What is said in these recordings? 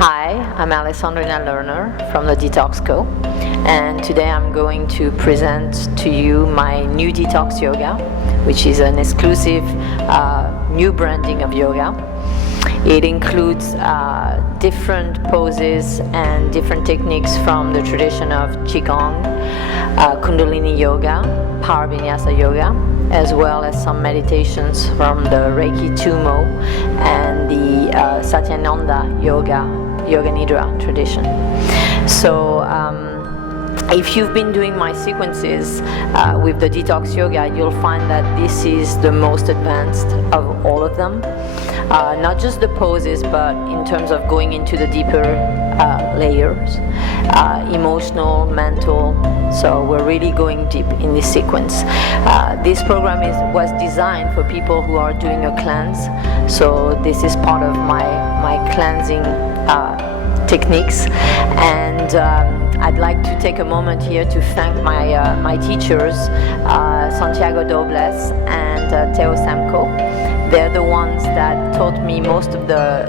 Hi, I'm Alessandrina Lerner from the Detox Co. And today I'm going to present to you my new Detox Yoga, which is an exclusive new branding of yoga. It includes different poses and different techniques from the tradition of qigong, Kundalini yoga, power vinyasa yoga, as well as some meditations from the Reiki Tumo and the Satyananda Yoga Nidra tradition. So if you've been doing my sequences with the Detox Yoga, you'll find that this is the most advanced of all of them. Not just the poses, but in terms of going into the deeper layers, emotional, mental. So we're really going deep in this sequence. This program was designed for people who are doing a cleanse. So this is part of my cleansing techniques. And I'd like to take a moment here to thank my teachers, Santiago Dobles and Theo Samko. They're the ones that taught me most of the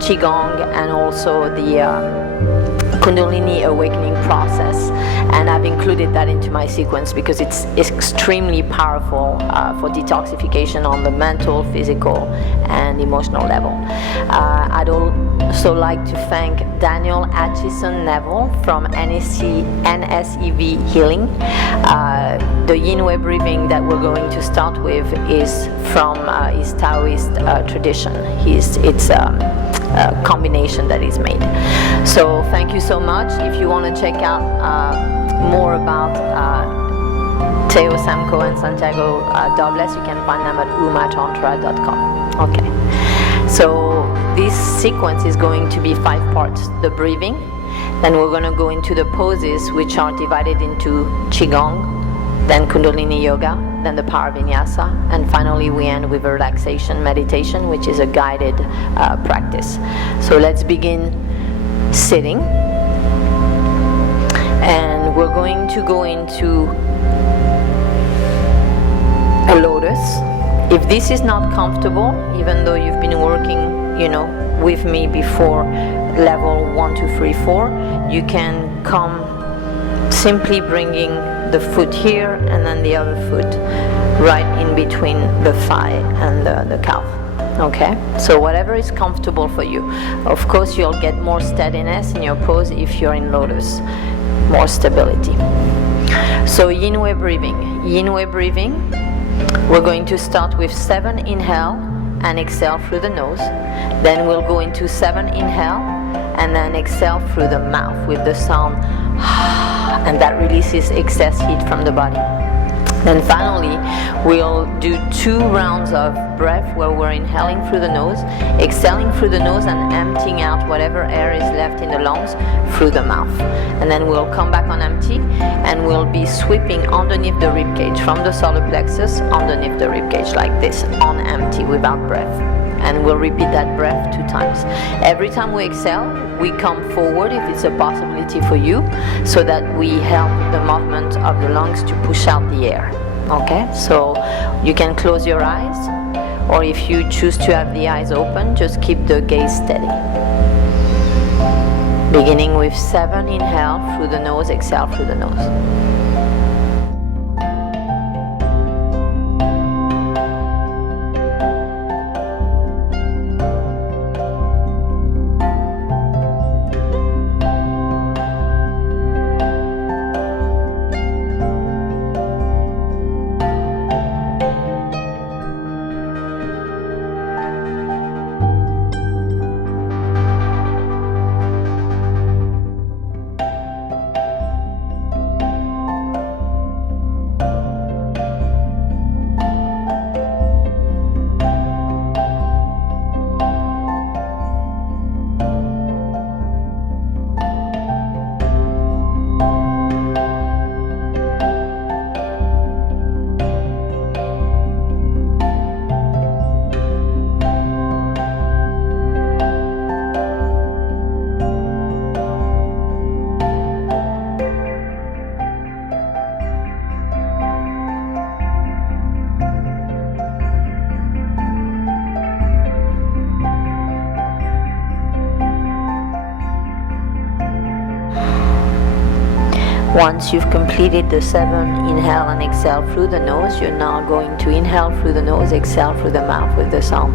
qigong and also the Kundalini awakening process, and I've included that into my sequence because it's extremely powerful for detoxification on the mental, physical, and emotional level. I'd also like to thank Daniel Atchison Neville from NSEV Healing. The yin way breathing that we're going to start with is from his Taoist tradition. It's a combination that is made. So thank you so much. If you want to check out more about Theo Samko and Santiago Dobles, you can find them at umatantra.com. Okay. So this sequence is going to be 5 parts. The breathing, then we're going to go into the poses, which are divided into qigong, then Kundalini yoga, then the power vinyasa, and finally we end with a relaxation meditation, which is a guided practice. So let's begin sitting, and we're going to go into a lotus. If this is not comfortable, even though you've been working, with me before level 1, 2, 3, 4, you can come simply bringing the foot here and then the other foot right in between the thigh and the calf. Okay, so whatever is comfortable for you. Of course, you'll get more steadiness in your pose if you're in lotus, more stability. So yin way breathing. Yin way breathing, we're going to start with 7 inhale and exhale through the nose. Then we'll go into 7 inhale and then exhale through the mouth with the sound, and that releases excess heat from the body. Then finally, we'll do 2 rounds of breath where we're inhaling through the nose, exhaling through the nose, and emptying out whatever air is left in the lungs through the mouth. And then we'll come back on empty, and we'll be sweeping underneath the rib cage, from the solar plexus underneath the rib cage like this, on empty, without breath. And we'll repeat that breath 2 times. Every time we exhale, we come forward if it's a possibility for you, so that we help the movement of the lungs to push out the air. Okay, so you can close your eyes, or if you choose to have the eyes open, just keep the gaze steady. Beginning with 7 inhale through the nose, exhale through the nose. Once you've completed the 7 inhale and exhale through the nose, you're now going to inhale through the nose, exhale through the mouth with the sound.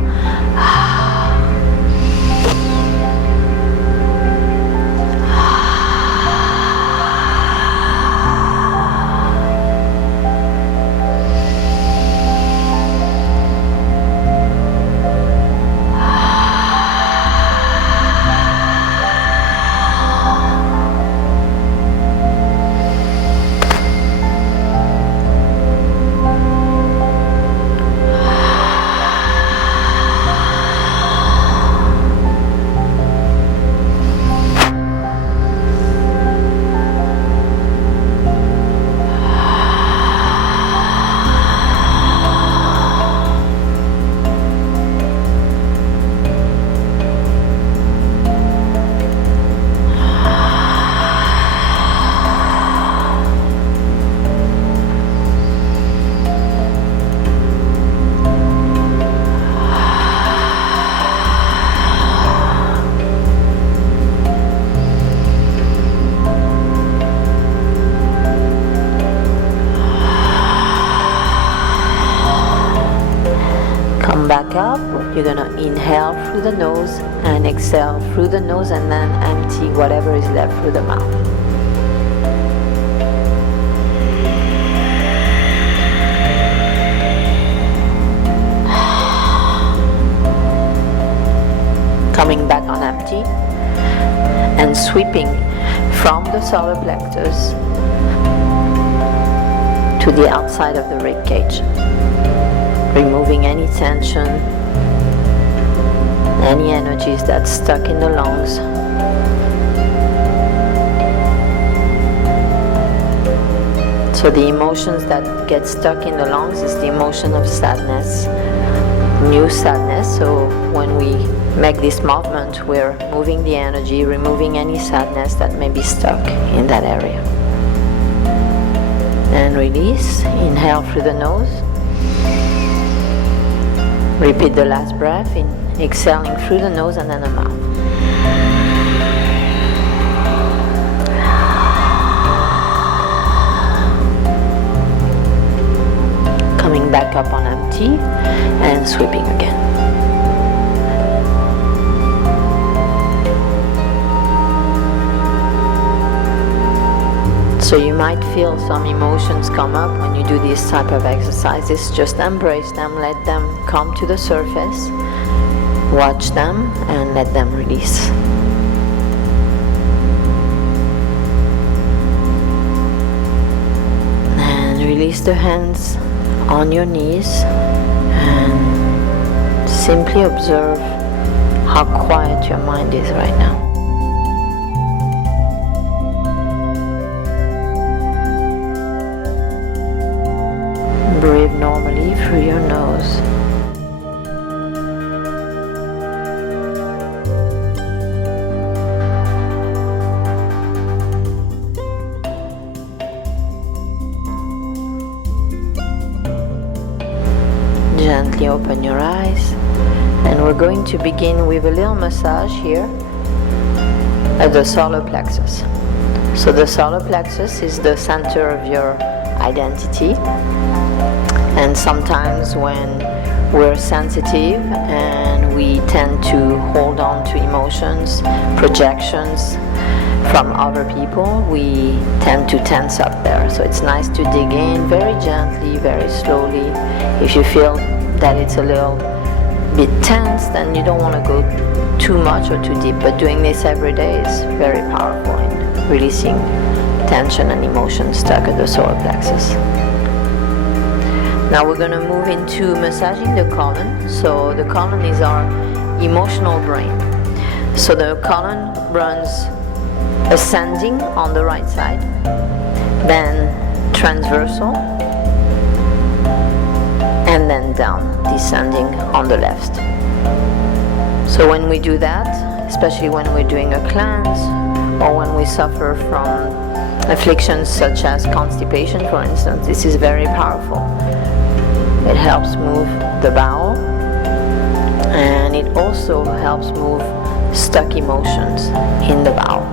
Back up, you're gonna inhale through the nose and exhale through the nose, and then empty whatever is left through the mouth. Coming back on empty and sweeping from the solar plexus to the outside of the rib cage. Removing any tension, any energies that's stuck in the lungs. So the emotions that get stuck in the lungs is the emotion of sadness, new sadness. So when we make this movement, we're moving the energy, removing any sadness that may be stuck in that area. And release, inhale through the nose. Repeat the last breath in exhaling through the nose and then the mouth. Coming back up on empty and sweeping again. So you might feel some emotions come up when you do these type of exercises. Just embrace them, let them come to the surface, watch them and let them release. And release the hands on your knees and simply observe how quiet your mind is right now. Breathe normally through your nose. Gently open your eyes, and we're going to begin with a little massage here at the solar plexus. So the solar plexus is the center of your identity. And sometimes when we're sensitive and we tend to hold on to emotions, projections from other people, we tend to tense up there. So it's nice to dig in very gently, very slowly. If you feel that it's a little bit tense, then you don't want to go too much or too deep. But doing this every day is very powerful in releasing tension and emotion stuck at the solar plexus. Now we're going to move into massaging the colon. So the colon is our emotional brain. So the colon runs ascending on the right side, then transversal, and then down, descending on the left. So when we do that, especially when we're doing a cleanse or when we suffer from afflictions such as constipation, for instance, this is very powerful. It helps move the bowel, and it also helps move stuck emotions in the bowel.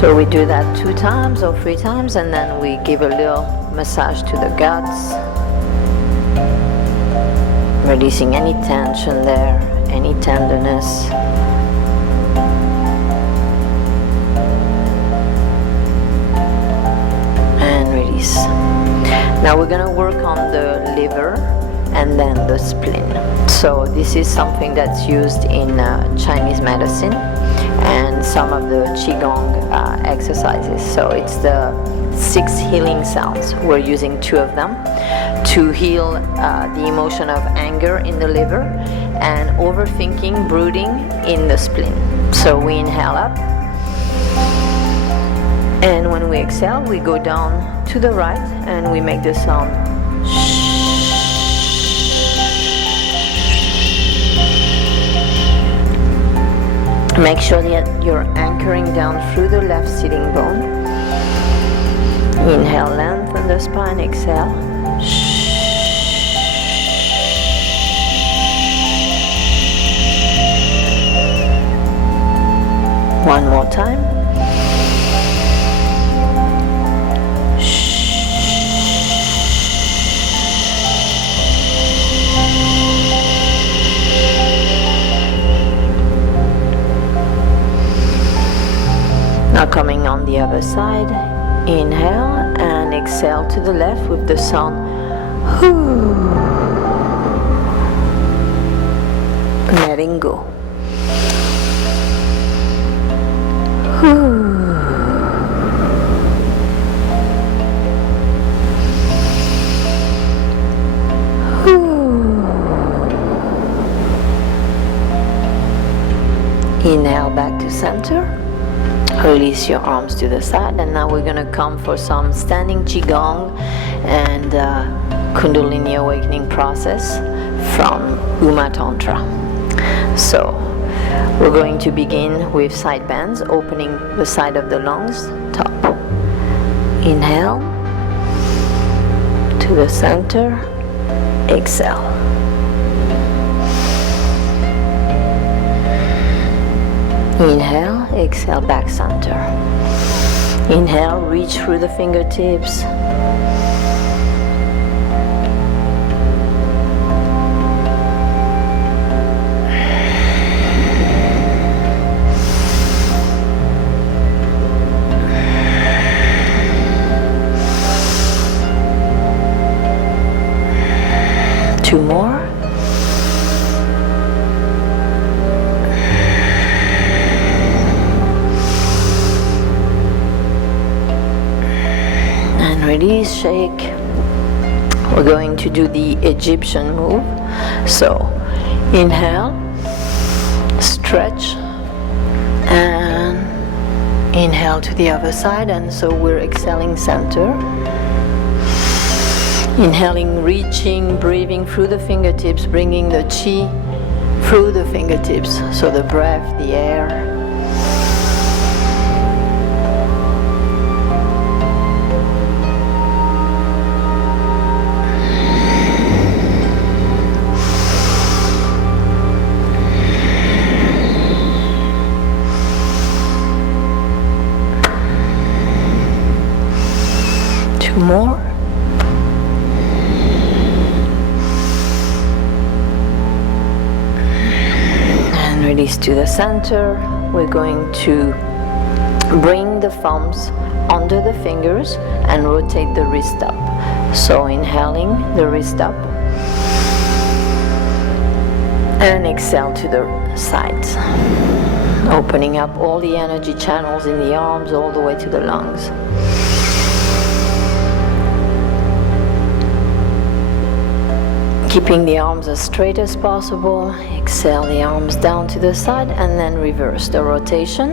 So we do that 2 times or 3 times, and then we give a little massage to the guts, releasing any tension there, any tenderness. And release. Now we're gonna work on the liver and then the spleen. So this is something that's used in Chinese medicine and some of the qigong exercises. So it's the 6 healing sounds. We're using 2 of them to heal the emotion of anger in the liver and overthinking, brooding in the spleen. So we inhale up, and when we exhale, we go down to the right and we make the sound shh. Make sure that you're anchoring down through the left sitting bone. Inhale, lengthen the spine, exhale. One more time. Now coming on the other side, inhale and exhale to the left with the sound whoo. Letting go. Whoo. Inhale back to center. Release your arms to the side, and now we're going to come for some standing qigong and Kundalini awakening process from Uma Tantra. So we're going to begin with side bends, opening the side of the lungs, top. Inhale to the center, exhale. Inhale, exhale, back center. Inhale, reach through the fingertips. Two more. Release, shake. We're going to do the Egyptian move. So inhale, stretch, and inhale to the other side. And so we're exhaling center. Inhaling, reaching, breathing through the fingertips, bringing the chi through the fingertips. So the breath, the air. More. And release to the center. We're going to bring the thumbs under the fingers and rotate the wrist up. So inhaling, the wrist up, and exhale to the sides, opening up all the energy channels in the arms all the way to the lungs. Keeping the arms as straight as possible. Exhale the arms down to the side and then reverse the rotation.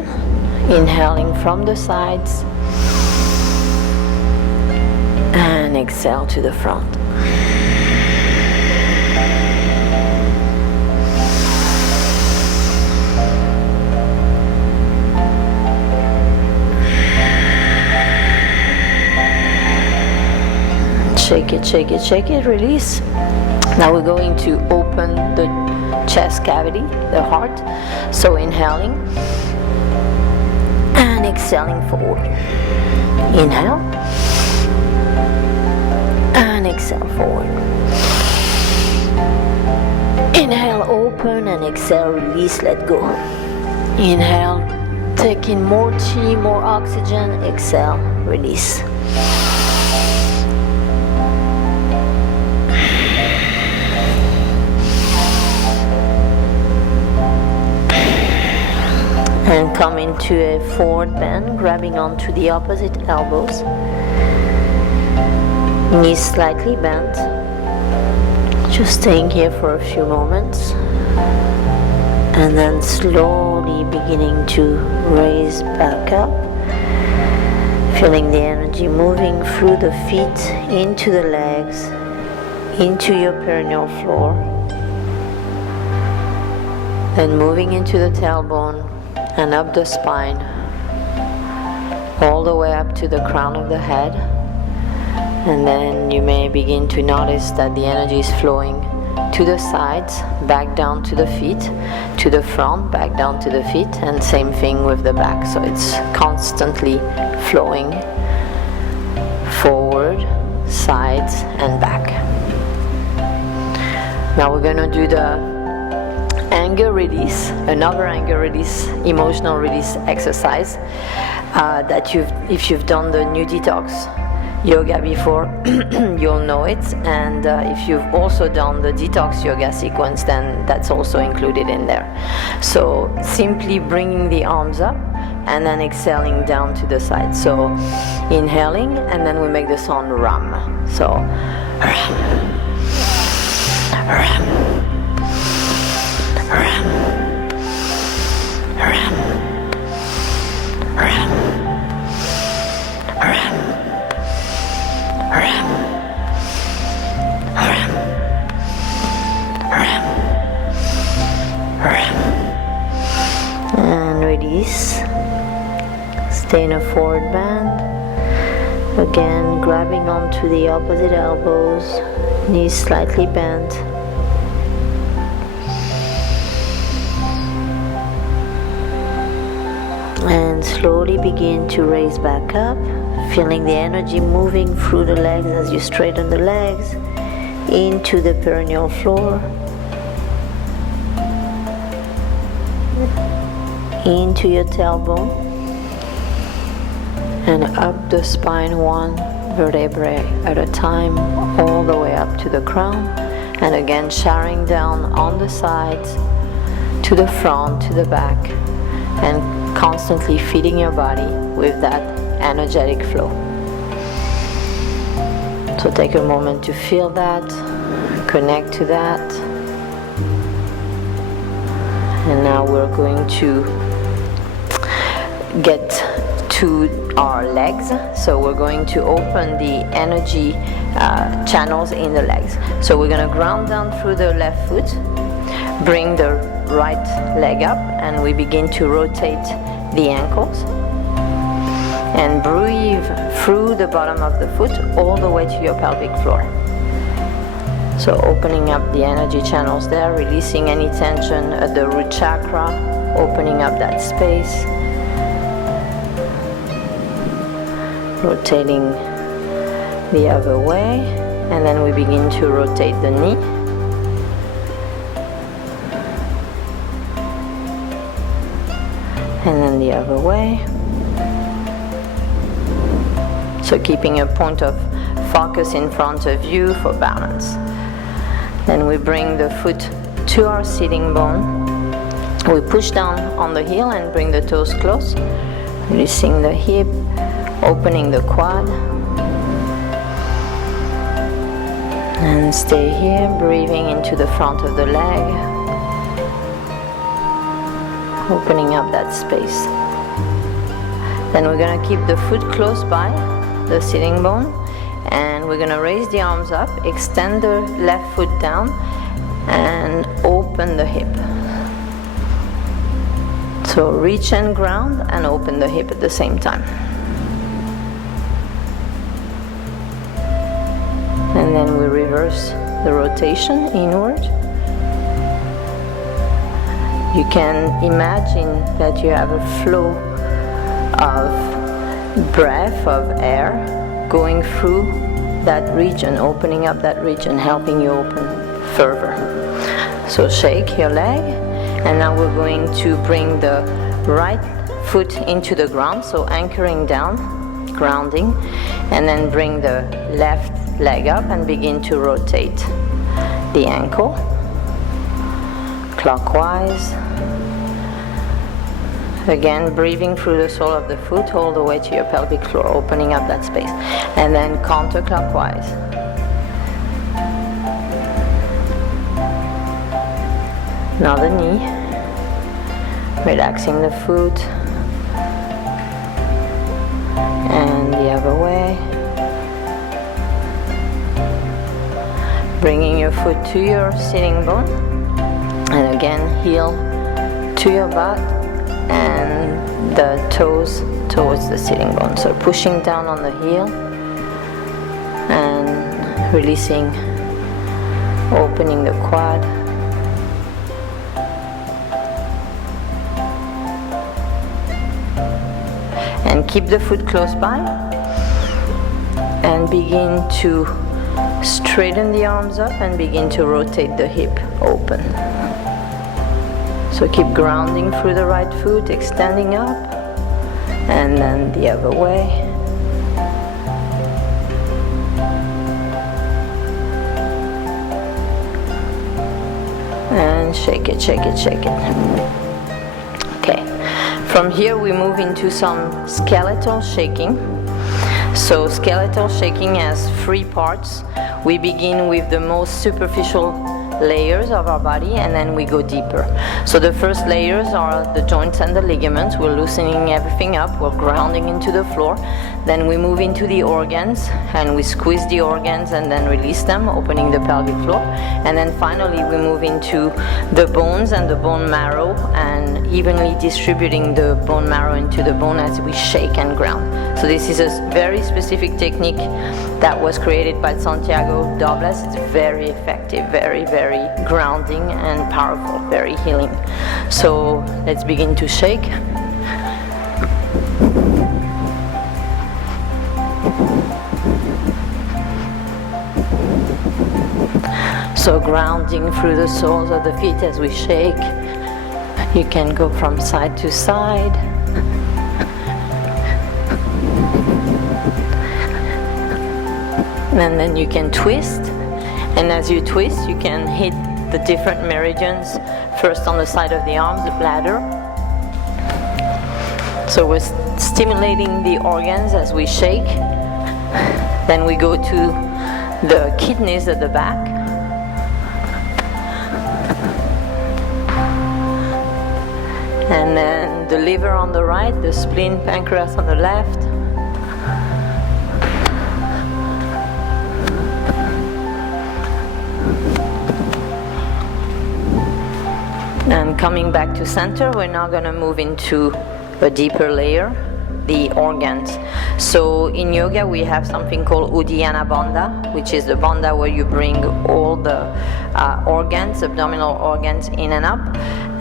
Inhaling from the sides and exhale to the front. Shake it, shake it, shake it, release. Now we're going to open the chest cavity, the heart. So inhaling and exhaling. exhaling forward. Inhale and exhale forward. Inhale, open, and exhale, release, let go. Inhale, take in more chi, more oxygen. Exhale, release. And come into a forward bend, grabbing onto the opposite elbows. Knees slightly bent. Just staying here for a few moments. And then slowly beginning to raise back up. Feeling the energy moving through the feet, into the legs, into your perineal floor. Then moving into the tailbone and up the spine, all the way up to the crown of the head. And then you may begin to notice that the energy is flowing to the sides, back down to the feet, to the front, back down to the feet, and same thing with the back. So it's constantly flowing forward, sides, and back. Now we're going to do the anger release, another anger release, emotional release exercise that if you've done the new detox yoga before, you'll know it, and if you've also done the detox yoga sequence, then that's also included in there. So simply bringing the arms up and then exhaling down to the side. So inhaling, and then we make the sound ram. So ram, ram. Ram, ram, ram, ram, ram, ram, ram, ram. And release. Stay in a forward bend. Again, grabbing onto the opposite elbows, knees slightly bent. And slowly begin to raise back up, feeling the energy moving through the legs as you straighten the legs, into the perineal floor, into your tailbone, and up the spine, one vertebrae at a time, all the way up to the crown. And again, showering down on the sides, to the front, to the back, and constantly feeding your body with that energetic flow. So take a moment to feel that, connect to that. And now we're going to get to our legs. So we're going to open the energy channels in the legs. So we're going to ground down through the left foot, bring the right leg up, and we begin to rotate the ankles and breathe through the bottom of the foot all the way to your pelvic floor. So opening up the energy channels there, releasing any tension at the root chakra, opening up that space, rotating the other way, and then we begin to rotate the knee. And then the other way. So keeping a point of focus in front of you for balance. Then we bring the foot to our sitting bone. We push down on the heel and bring the toes close, releasing the hip, opening the quad. And stay here, breathing into the front of the leg, opening up that space. Then we're going to keep the foot close by the sitting bone, and we're going to raise the arms up, extend the left foot down, and open the hip. So reach and ground and open the hip at the same time. And then we reverse the rotation inward. You can imagine that you have a flow of breath of air going through that region, opening up that region, helping you open further. So shake your leg, and now we're going to bring the right foot into the ground, so anchoring down, grounding, and then bring the left leg up and begin to rotate the ankle clockwise. Again, breathing through the sole of the foot all the way to your pelvic floor, opening up that space, and then counterclockwise. Another knee, relaxing the foot, and the other way. Bringing your foot to your sitting bone, and again, heel to your butt, and the toes towards the sitting bone. So pushing down on the heel, and releasing, opening the quad. And keep the foot close by, and begin to straighten the arms up and begin to rotate the hip open. So keep grounding through the right foot, extending up, and then the other way. And shake it, shake it, shake it. Okay. From here we move into some skeletal shaking. So skeletal shaking has 3 parts. We begin with the most superficial layers of our body, and then we go deeper. So the first layers are the joints and the ligaments. We're loosening everything up, we're grounding into the floor. Then we move into the organs, and we squeeze the organs and then release them, opening the pelvic floor. And then finally we move into the bones and the bone marrow, and evenly distributing the bone marrow into the bone as we shake and ground. So this is a very specific technique that was created by Santiago Dobles. It's very effective, very, very grounding and powerful, very healing. So let's begin to shake. So grounding through the soles of the feet as we shake. You can go from side to side. And then you can twist, and as you twist you can hit the different meridians, first on the side of the arms, the bladder. So we're stimulating the organs as we shake. Then we go to the kidneys at the back. And then the liver on the right, the spleen, pancreas on the left. And coming back to center, we're now going to move into a deeper layer, the organs. So in yoga we have something called Uddiyana Bandha, which is the bandha where you bring all the organs, abdominal organs, in and up,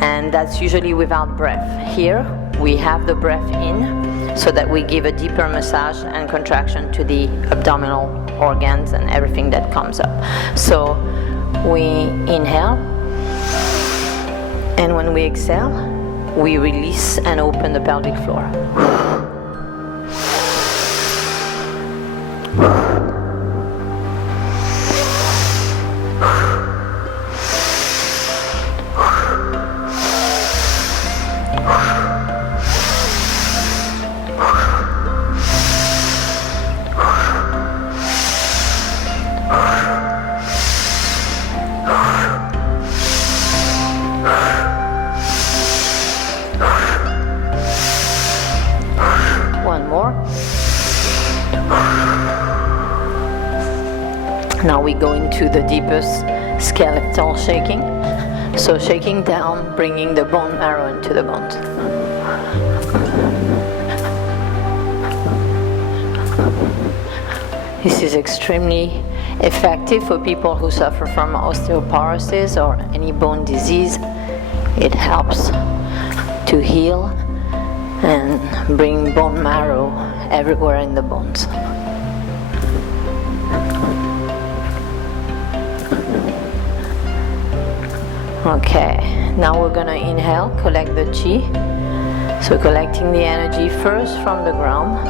and that's usually without breath. Here we have the breath in, so that we give a deeper massage and contraction to the abdominal organs and everything that comes up. So we inhale, and when we exhale, we release and open the pelvic floor. Now we go into the deepest skeletal shaking. So shaking down, bringing the bone marrow into the bones. This is extremely effective for people who suffer from osteoporosis or any bone disease. It helps to heal and bring bone marrow everywhere in the bones. Okay, now we're gonna inhale, collect the chi. So collecting the energy first from the ground,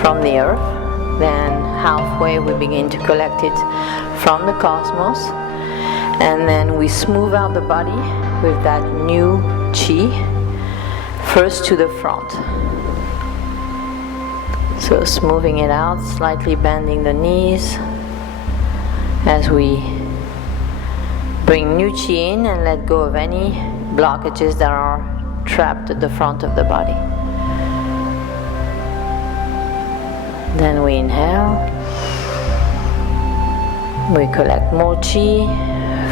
from the earth, then halfway we begin to collect it from the cosmos, and then we smooth out the body with that new chi, first to the front. So smoothing it out, slightly bending the knees as we bring new chi in and let go of any blockages that are trapped at the front of the body. Then we inhale, we collect more chi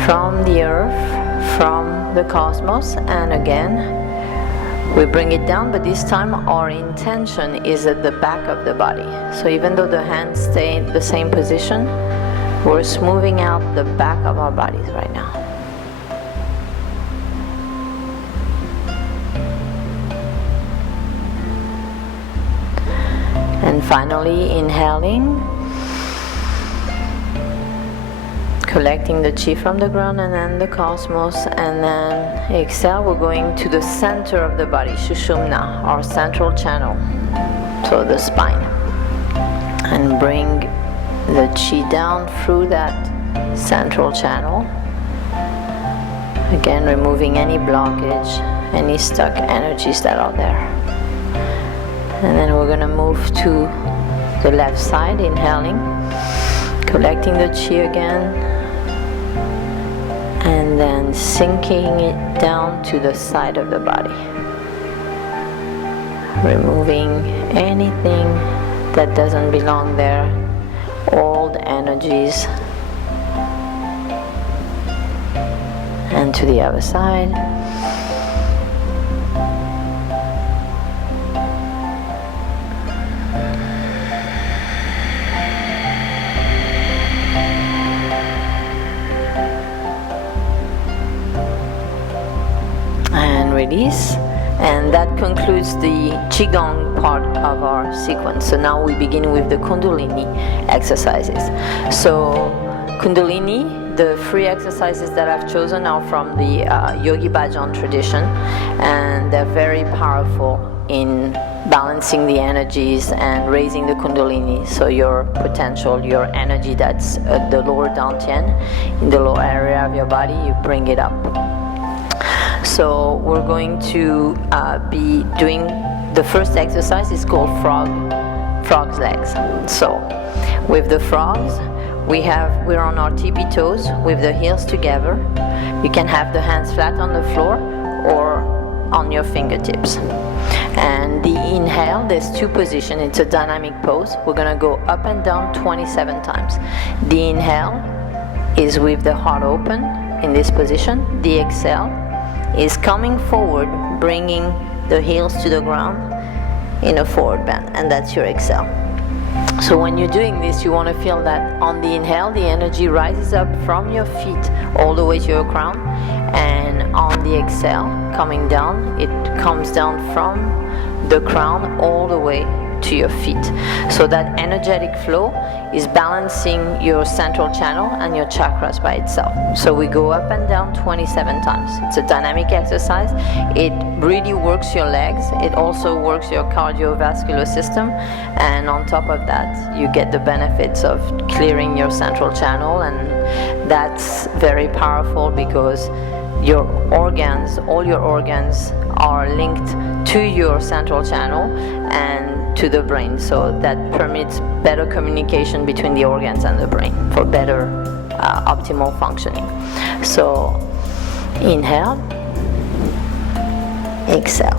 from the earth, from the cosmos, and again we bring it down, but this time our intention is at the back of the body. So even though the hands stay in the same position, we're smoothing out the back of our bodies right now. And finally, inhaling, collecting the chi from the ground and then the cosmos, and then exhale, we're going to the center of the body, Sushumna, our central channel, so the spine, and bring the chi down through that central channel, again removing any blockage, any stuck energies that are there. And then we're going to move to the left side, inhaling, collecting the chi again, and then sinking it down to the side of the body, removing anything that doesn't belong there, old energies. And to the other side. And release. And that concludes the qigong part of our sequence. So now we begin with the Kundalini exercises. So Kundalini, the free exercises that I've chosen are from the Yogi Bhajan tradition, and they're very powerful in balancing the energies and raising the Kundalini. So your potential, your energy that's at the lower dantian, in the lower area of your body, you bring it up. So we're going to be doing the first exercise. Is called frog's legs. So with the frogs, we're on our tippy toes with the heels together. You can have the hands flat on the floor or on your fingertips. And the inhale, there's two positions. It's a dynamic pose. We're gonna go up and down 27 times. The inhale is with the heart open in this position. The exhale is coming forward, bringing the heels to the ground in a forward bend, and that's your exhale. So when you're doing this, you want to feel that on the inhale, the energy rises up from your feet all the way to your crown, and on the exhale, coming down, it comes down from the crown all the way to your feet. So that energetic flow is balancing your central channel and your chakras by itself. So we go up and down 27 times. It's a dynamic exercise. It really works your legs. It also works your cardiovascular system. And on top of that, you get the benefits of clearing your central channel. And that's very powerful because your organs, all your organs are linked to your central channel and to the brain, so that permits better communication between the organs and the brain for better optimal functioning. So inhale, exhale.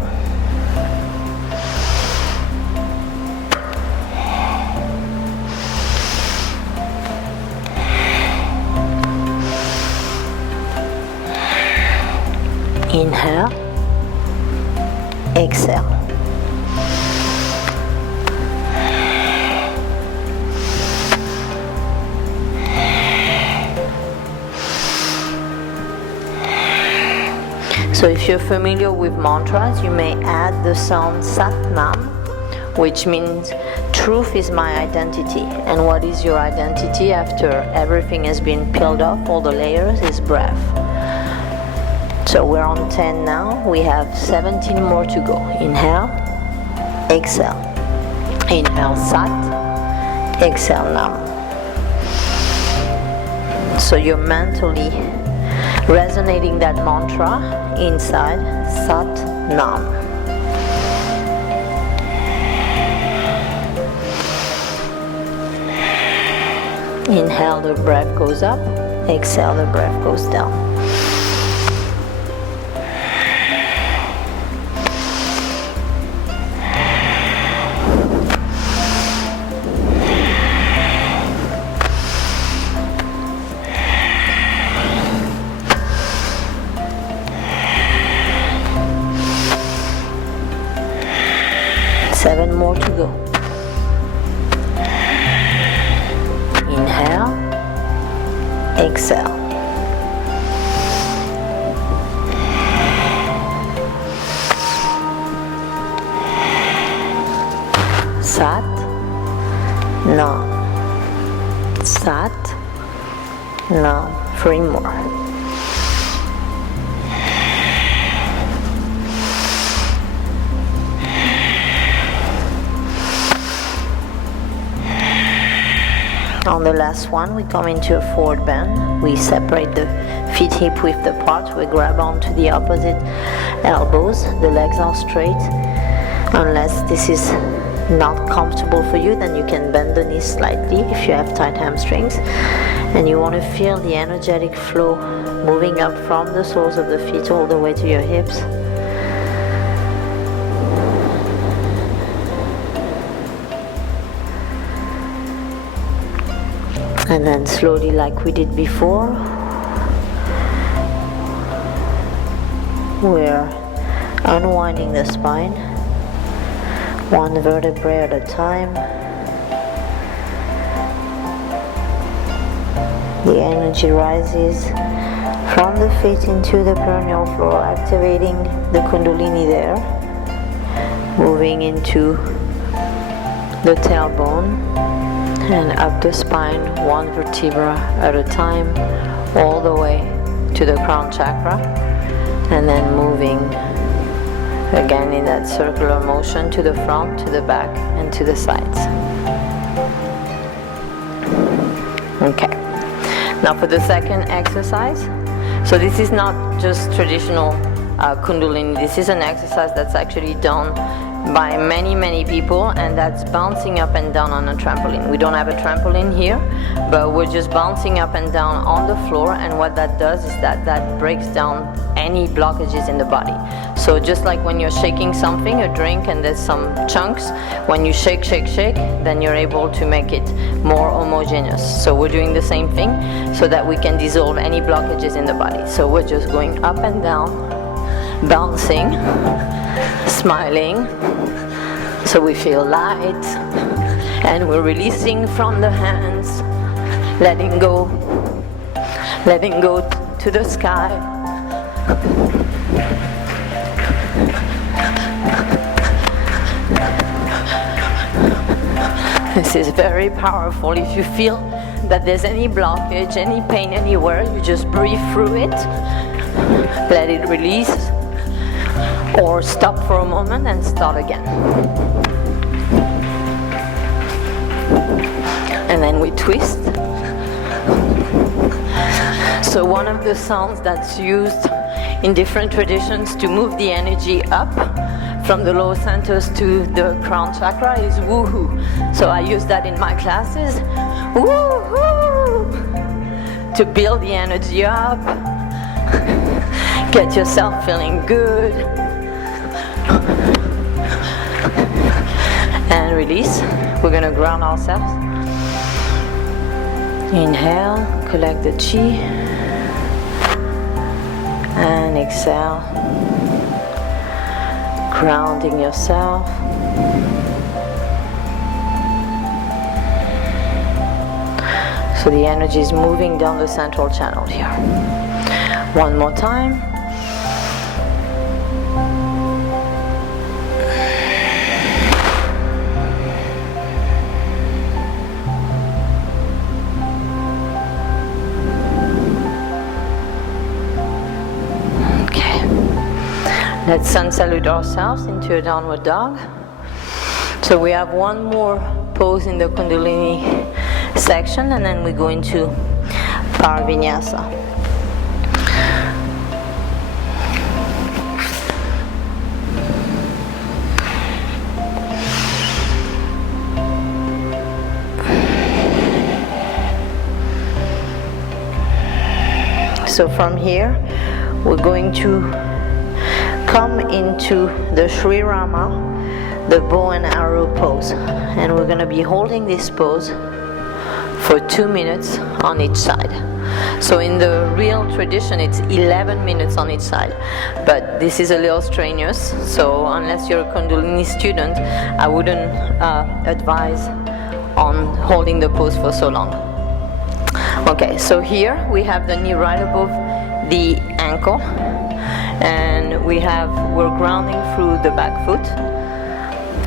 Inhale, exhale. So if you're familiar with mantras, you may add the sound Sat Nam, which means truth is my identity. And what is your identity after everything has been peeled off, all the layers, is breath. So we're on 10 now. We have 17 more to go. Inhale, exhale. Inhale Sat, exhale Nam. So you're mentally resonating that mantra inside Sat Nam. Inhale, the breath goes up. Exhale, the breath goes down. Seven more to go. Inhale, exhale. Sat, Nam. Sat, Nam. 3 more. On the last one, we come into a forward bend. We separate the feet hip width apart. We grab onto the opposite elbows. The legs are straight. Unless this is not comfortable for you, then you can bend the knees slightly if you have tight hamstrings. And you want to feel the energetic flow moving up from the soles of the feet all the way to your hips. And then slowly, like we did before, we're unwinding the spine, one vertebrae at a time. The energy rises from the feet into the perineal floor, activating the Kundalini there, moving into the tailbone, and up the spine, one vertebra at a time, all the way to the crown chakra, and then moving again in that circular motion to the front, to the back, and to the sides. Okay, now for the second exercise. So this is not just traditional Kundalini, this is an exercise that's actually done by many people, and that's bouncing up and down on a trampoline. We don't have a trampoline here, but we're just bouncing up and down on the floor, and what that does is that breaks down any blockages in the body. So just like when you're shaking something, a drink, and there's some chunks, when you shake, then you're able to make it more homogeneous. So we're doing the same thing so that we can dissolve any blockages in the body. So we're just going up and down, bouncing, smiling, so we feel light, and we're releasing from the hands, letting go to the sky. This is very powerful. If you feel that there's any blockage, any pain anywhere, you just breathe through it, let it release, or stop for a moment and start again. And then we twist. So one of the sounds that's used in different traditions to move the energy up from the lower centers to the crown chakra is woohoo. So I use that in my classes. Woohoo! To build the energy up, get yourself feeling good, and release. We're going to ground ourselves. Inhale, collect the chi, and exhale, grounding yourself. So the energy is moving down the central channel here. One more time. Let's sun salute ourselves into a downward dog. So we have one more pose in the Kundalini section, and then we go into Power Vinyasa. So from here, we're going to come into the Sri Rama, the bow and arrow pose. And we're going to be holding this pose for 2 minutes on each side. So in the real tradition, it's 11 minutes on each side. But this is a little strenuous. So unless you're a Kundalini student, I wouldn't advise on holding the pose for so long. Okay, so here we have the knee right above the ankle, and we're grounding through the back foot.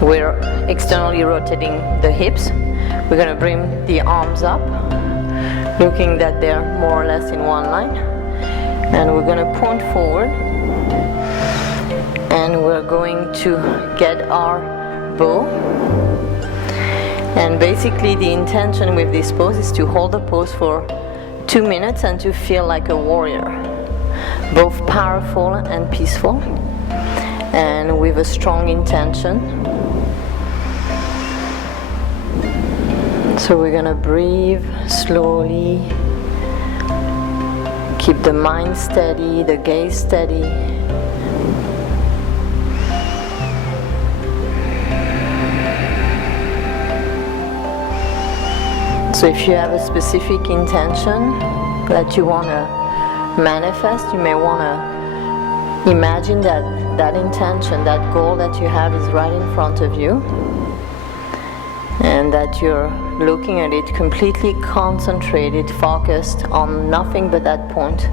We're externally rotating the hips. We're going to bring the arms up, looking that they're more or less in one line, and we're going to point forward, and we're going to get our bow. And basically the intention with this pose is to hold the pose for 2 minutes and to feel like a warrior, both powerful and peaceful, and with a strong intention. So we're gonna breathe slowly, keep the mind steady, the gaze steady. So if you have a specific intention that you want to manifest, you may want to imagine that that intention, that goal that you have is right in front of you, and that you're looking at it completely concentrated, focused on nothing but that point,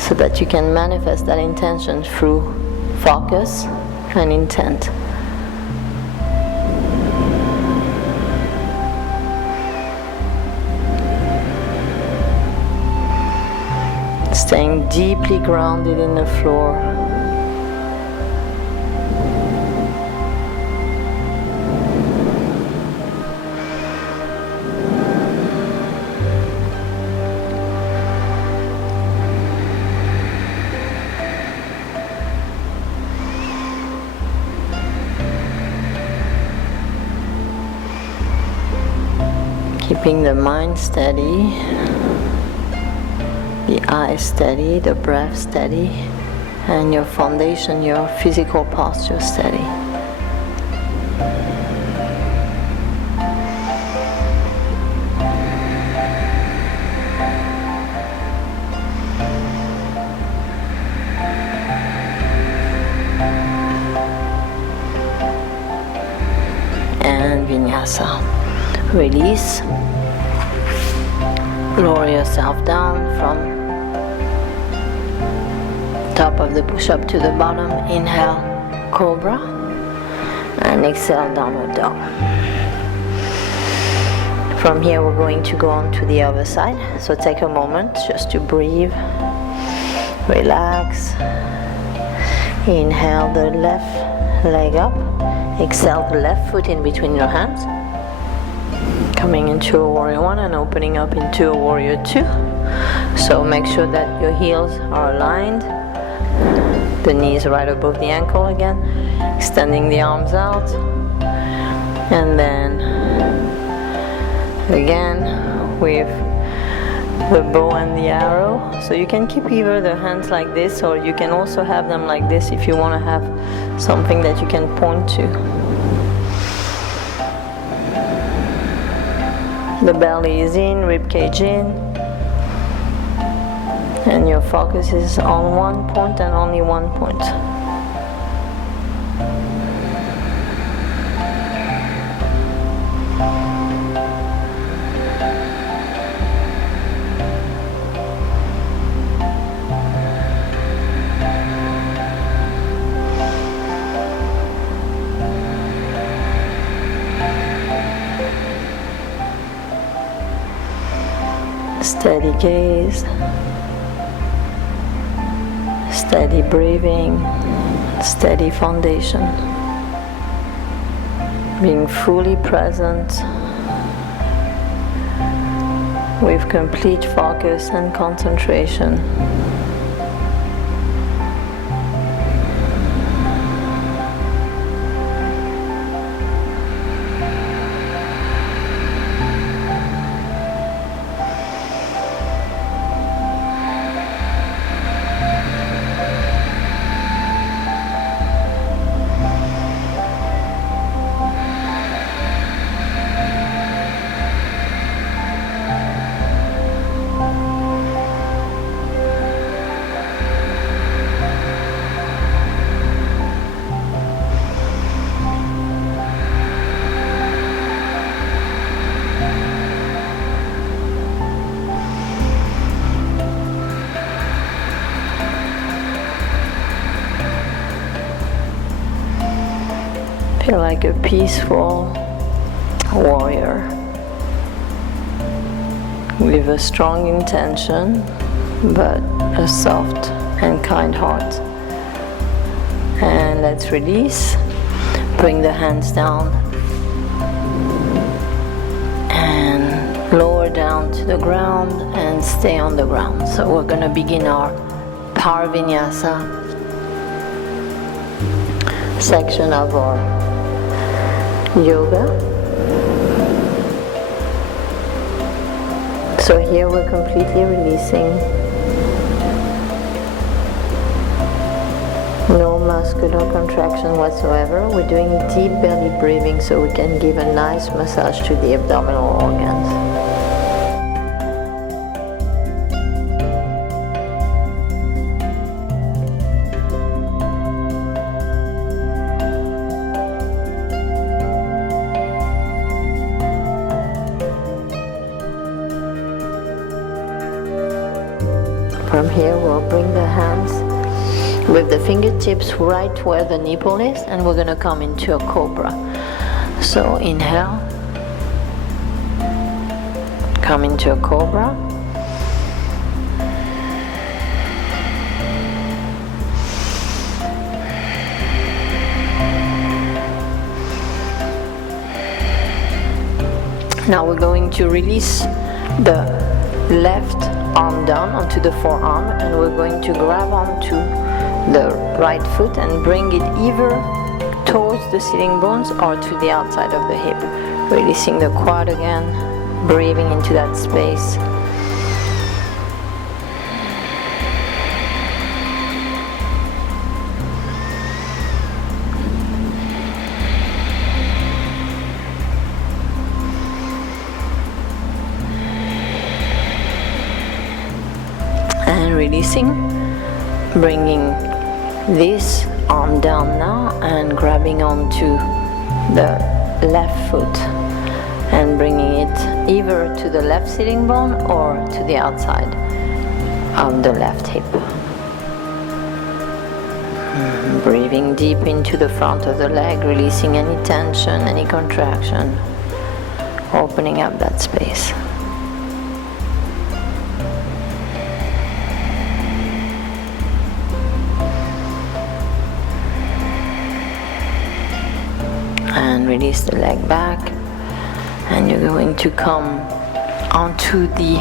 so that you can manifest that intention through focus and intent. Staying deeply grounded in the floor. Keeping the mind steady, the eyes steady, the breath steady, and your foundation, your physical posture steady. And Vinyasa. Release. Lower yourself down from top of the push-up to the bottom. Inhale, Cobra, and exhale, Downward Dog. From here we're going to go on to the other side, so take a moment just to breathe, relax. Inhale the left leg up, exhale the left foot in between your hands, coming into a Warrior 1 and opening up into a Warrior 2. So make sure that your heels are aligned, the knees right above the ankle again, extending the arms out, and then again with the bow and the arrow. So you can keep either the hands like this, or you can also have them like this if you want to have something that you can point to. The belly is in, rib cage in, and your focus is on one point and only one point. Steady gaze, Steady breathing, steady foundation. Being fully present with complete focus and concentration. Feel like a peaceful warrior with a strong intention but a soft and kind heart. And let's release. Bring the hands down and lower down to the ground and stay on the ground. So we're going to begin our Power Vinyasa section of our yoga. So here we're completely releasing. No muscular contraction whatsoever. We're doing deep belly breathing so we can give a nice massage to the abdominal organs. From here we'll bring the hands with the fingertips right where the nipple is, and we're going to come into a cobra. So inhale, come into a cobra. Now we're going to release the left arm down onto the forearm, and we're going to grab onto the right foot and bring it either towards the sitting bones or to the outside of the hip. Releasing the quad again, breathing into that space. And releasing, bringing this arm down now and grabbing onto the left foot and bringing it either to the left sitting bone or to the outside of the left hip. Breathing deep into the front of the leg, releasing any tension, any contraction, opening up that space. And release the leg back, and you're going to come onto the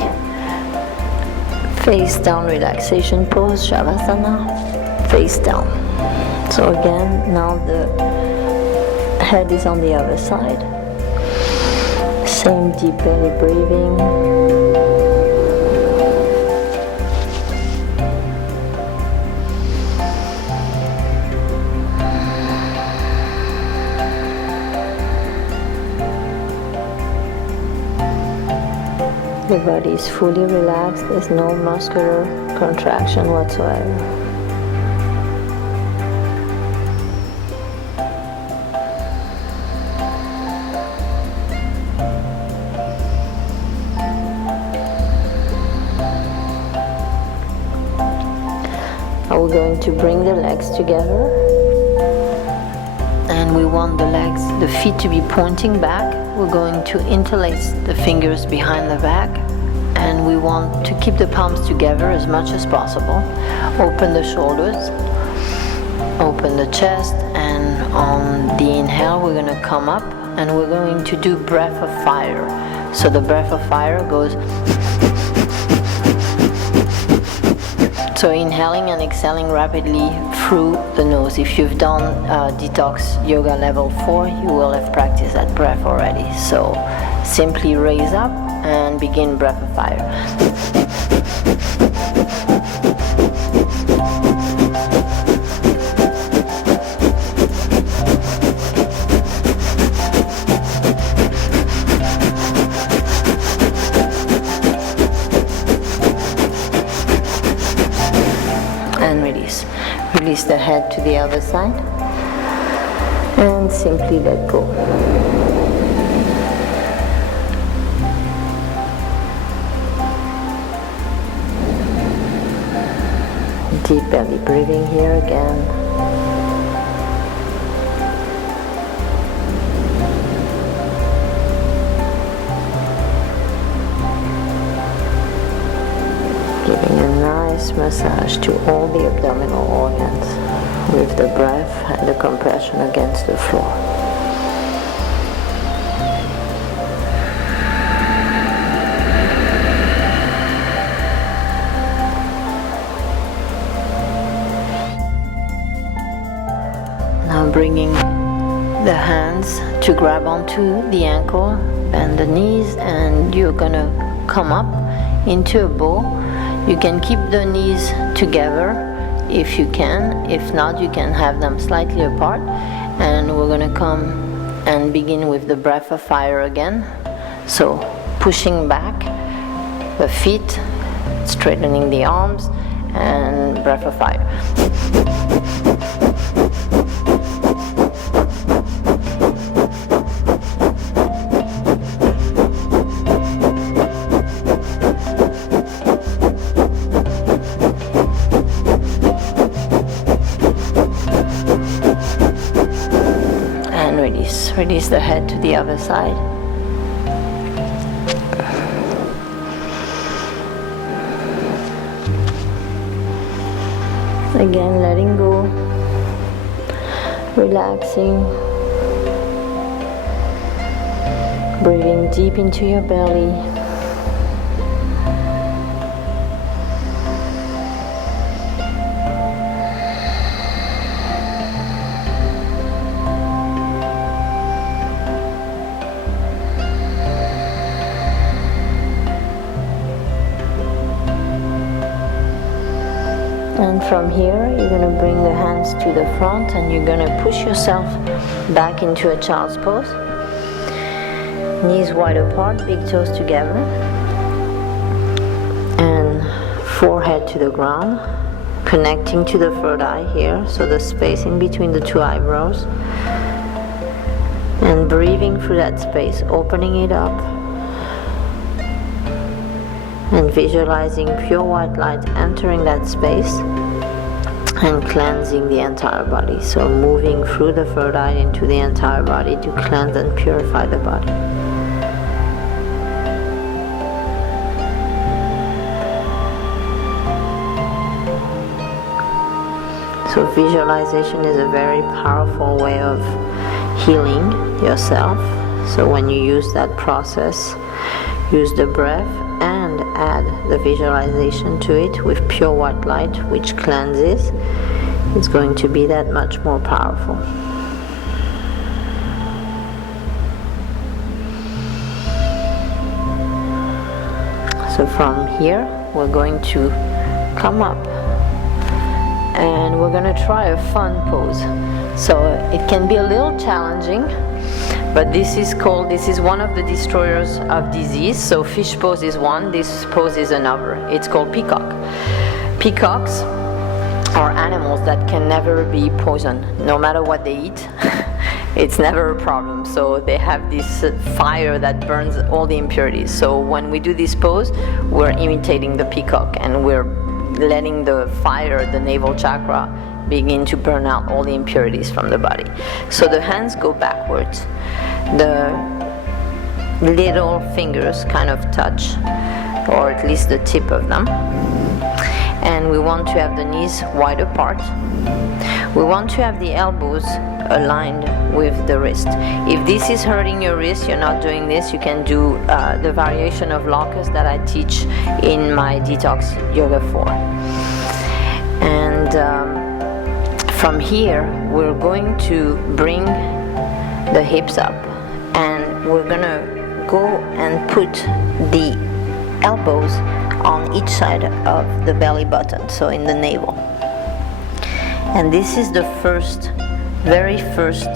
face down relaxation pose, Shavasana, face down. So again, now the head is on the other side. Same deep belly breathing. The body is fully relaxed, there's no muscular contraction whatsoever. Now we're going to bring the legs together, and we want the feet to be pointing back. We're going to interlace the fingers behind the back and we want to keep the palms together as much as possible. Open the shoulders, open the chest, and on the inhale we're going to come up and we're going to do breath of fire. So the breath of fire goes, so inhaling and exhaling rapidly through the nose. If you've done Detox Yoga Level 4, you will have practiced that breath already. So simply raise up and begin breath of fire. And release. Release the head to the other side and simply let go. Deep belly breathing here again. Giving a nice massage to all the abdominal organs with the breath and the compression against the floor. Now bringing the hands to grab onto the ankle, bend the knees, and you're gonna come up into a bow. You can keep the knees together if you can. If not, you can have them slightly apart. And we're gonna come and begin with the breath of fire again. So pushing back the feet, straightening the arms, and breath of fire. Release the head to the other side. Again, letting go, relaxing, breathing deep into your belly. And from here, you're going to bring the hands to the front and you're going to push yourself back into a child's pose. Knees wide apart, big toes together. And forehead to the ground, connecting to the third eye here, so the space in between the two eyebrows. And breathing through that space, opening it up. And visualizing pure white light entering that space and cleansing the entire body. So moving through the third eye into the entire body to cleanse and purify the body. So visualization is a very powerful way of healing yourself. So when you use that process, use the breath and add the visualization to it with pure white light, which cleanses. It's going to be that much more powerful. So from here, we're going to come up and we're going to try a fun pose. So it can be a little challenging, but this is one of the destroyers of disease. So fish pose is one, this pose is another. It's called peacock. Peacocks are animals that can never be poisoned, no matter what they eat. It's never a problem. So they have this fire that burns all the impurities. So when we do this pose, we're imitating the peacock and we're letting the fire, the navel chakra, begin to burn out all the impurities from the body. So the hands go backwards. The little fingers kind of touch or at least the tip of them. And we want to have the knees wide apart. We want to have the elbows aligned with the wrist. If this is hurting your wrist, you're not doing this, you can do the variation of locust that I teach in my Detox Yoga 4. And from here, we're going to bring the hips up, and we're gonna go and put the elbows on each side of the belly button, so in the navel. And this is the very first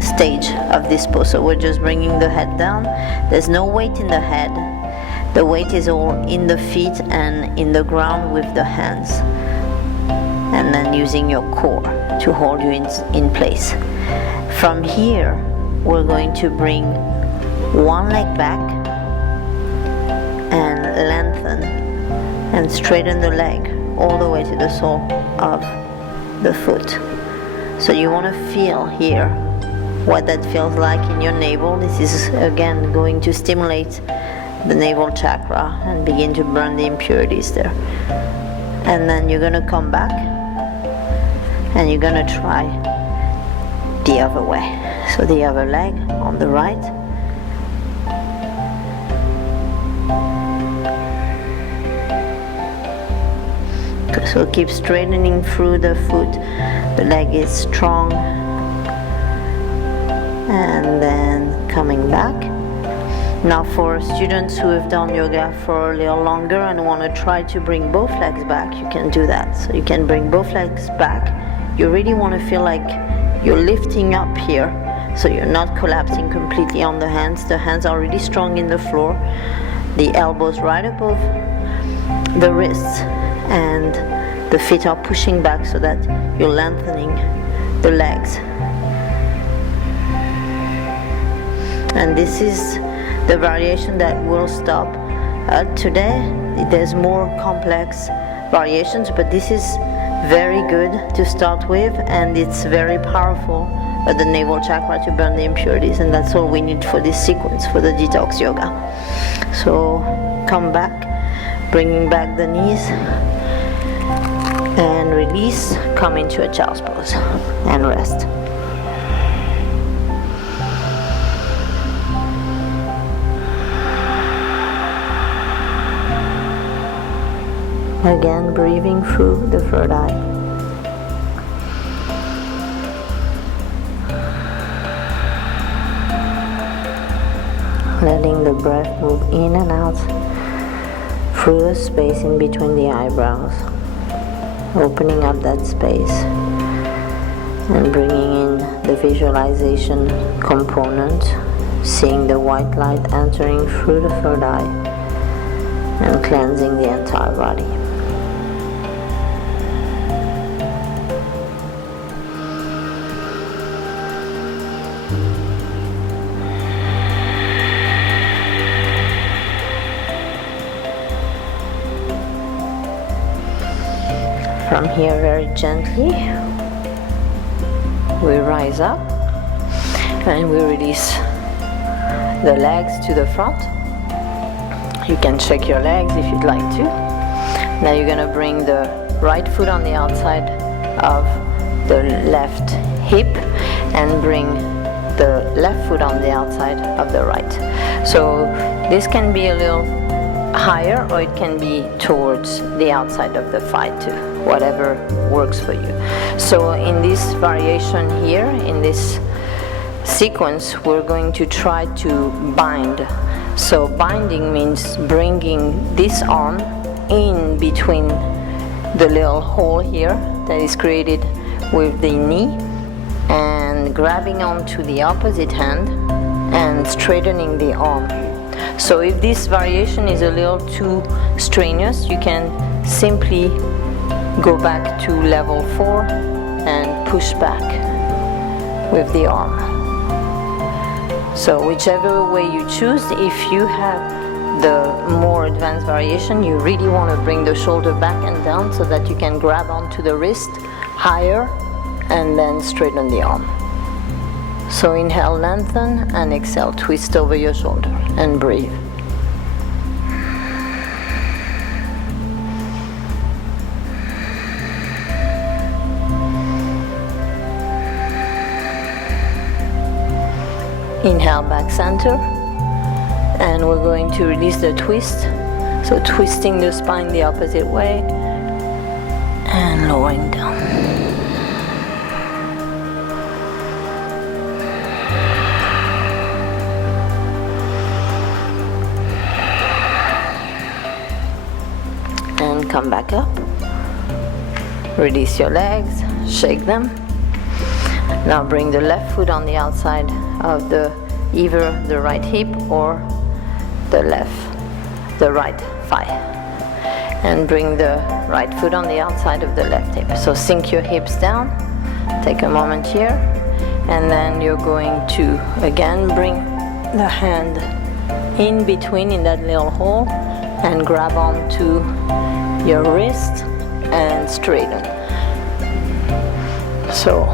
stage of this pose. So we're just bringing the head down. There's no weight in the head. The weight is all in the feet and in the ground with the hands. And then using your core to hold you in place. From here, we're going to bring one leg back and lengthen and straighten the leg all the way to the sole of the foot. So you want to feel here what that feels like in your navel. This is again going to stimulate the navel chakra and begin to burn the impurities there. And then you're going to come back and you're going to try the other way. So the other leg on the right. So keep straightening through the foot. The leg is strong. And then coming back. Now for students who have done yoga for a little longer and want to try to bring both legs back, you can do that. So you can bring both legs back. You really want to feel like you're lifting up here, so you're not collapsing completely on the hands. The hands are really strong in the floor. The elbows right above the wrists, and the feet are pushing back so that you're lengthening the legs. And this is the variation that will stop. Today there's more complex variations, but this is very good to start with, and it's very powerful at the navel chakra to burn the impurities, and that's all we need for this sequence, for the detox yoga. So come back, bringing back the knees, and release, come into a child's pose and rest. Again, breathing through the third eye. Letting the breath move in and out through the space in between the eyebrows. Opening up that space and bringing in the visualization component, seeing the white light entering through the third eye and cleansing the entire body. From here, very gently, we rise up and we release the legs to the front. You can shake your legs if you'd like to. Now you're going to bring the right foot on the outside of the left hip and bring the left foot on the outside of the right. So this can be a little higher, or it can be towards the outside of the thigh too, whatever works for you. So in this variation here, in this sequence, we're going to try to bind. So binding means bringing this arm in between the little hole here that is created with the knee, and grabbing onto the opposite hand and straightening the arm. So if this variation is a little too strenuous, you can simply go back to level 4 and push back with the arm. So whichever way you choose, if you have the more advanced variation, you really want to bring the shoulder back and down so that you can grab onto the wrist higher and then straighten the arm. So inhale, lengthen, and exhale, twist over your shoulder and breathe. Inhale, back center. And we're going to release the twist. So twisting the spine the opposite way and lowering down. And come back up. Release your legs, shake them. Now bring the left foot on the outside of either the right hip or the right thigh. And bring the right foot on the outside of the left hip. So sink your hips down. Take a moment here. And then you're going to again bring the hand in between in that little hole and grab onto your wrist and straighten. So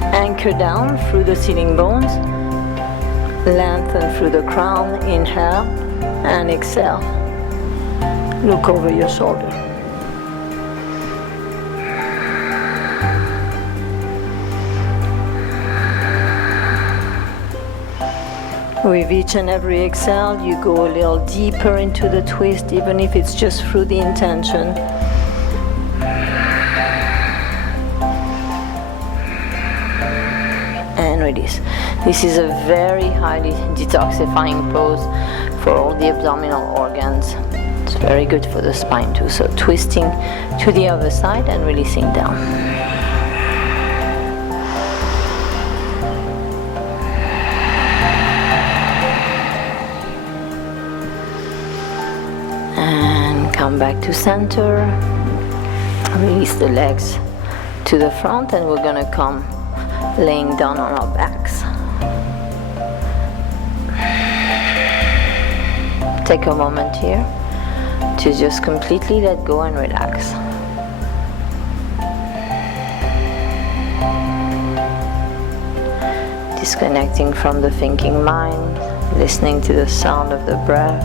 anchor down through the sitting bones, lengthen through the crown, inhale and exhale. Look over your shoulder. With each and every exhale, you go a little deeper into the twist, even if it's just through the intention. And release. This is a very highly detoxifying pose for all the abdominal organs. It's very good for the spine too. So twisting to the other side and releasing down. And come back to center. Release the legs to the front, and we're gonna come laying down on our backs. Take a moment here to just completely let go and relax. Disconnecting from the thinking mind, listening to the sound of the breath.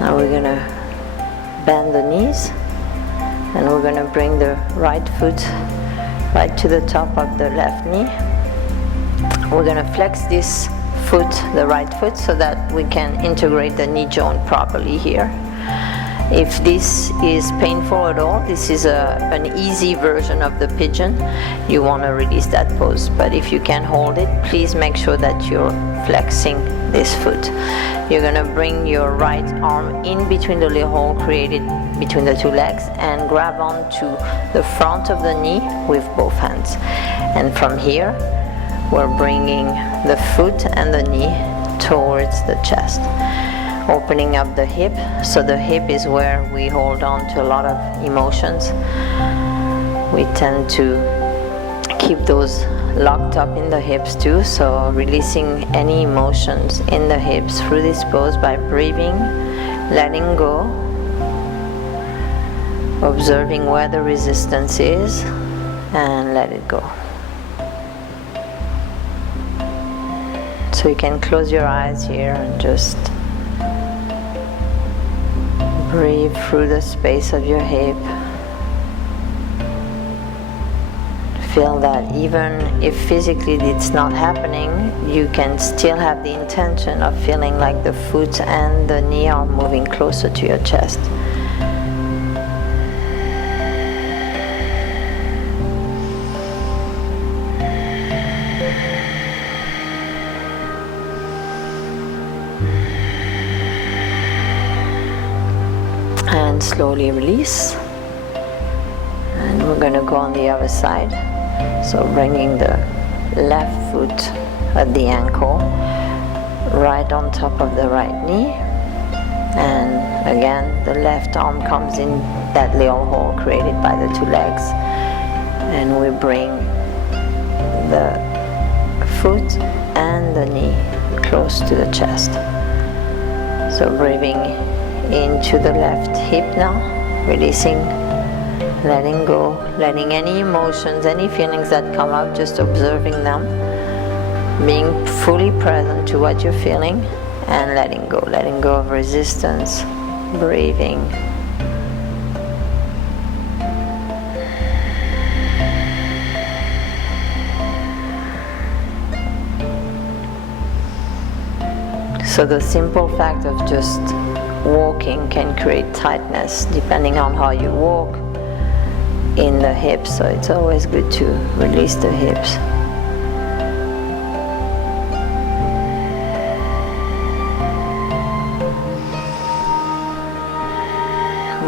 Now we're gonna bend the knees, and we're going to bring the right foot right to the top of the left knee. We're going to flex this foot, the right foot, so that we can integrate the knee joint properly here. If this is painful at all, this is an easy version of the pigeon. You want to release that pose, but if you can hold it, please make sure that you're flexing this foot. You're going to bring your right arm in between the little hole created between the two legs and grab onto the front of the knee with both hands. And from here, we're bringing the foot and the knee towards the chest. Opening up the hip, so the hip is where we hold on to a lot of emotions. We tend to keep those locked up in the hips too, so releasing any emotions in the hips through this pose by breathing, letting go, observing where the resistance is, and let it go. So you can close your eyes here and just breathe through the space of your hip. Feel that even if physically it's not happening, you can still have the intention of feeling like the foot and the knee are moving closer to your chest. And slowly release. And we're going to go on the other side. So bringing the left foot at the ankle right on top of the right knee, and again the left arm comes in that little hole created by the two legs, and we bring the foot and the knee close to the chest. So breathing into the left hip now, releasing, letting go, letting any emotions, any feelings that come up, just observing them, being fully present to what you're feeling, and letting go of resistance, breathing. So the simple fact of just walking can create tightness depending on how you walk in the hips, so it's always good to release the hips.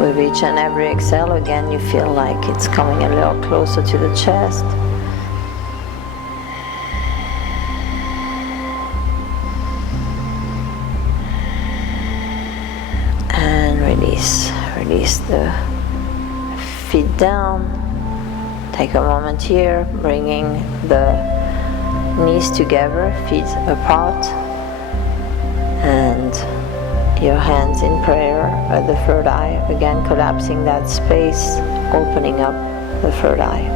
With each and every exhale, again, you feel like it's coming a little closer to the chest. And release the feet down. Take a moment here, bringing the knees together, feet apart, and your hands in prayer at the third eye, again collapsing that space, opening up the third eye.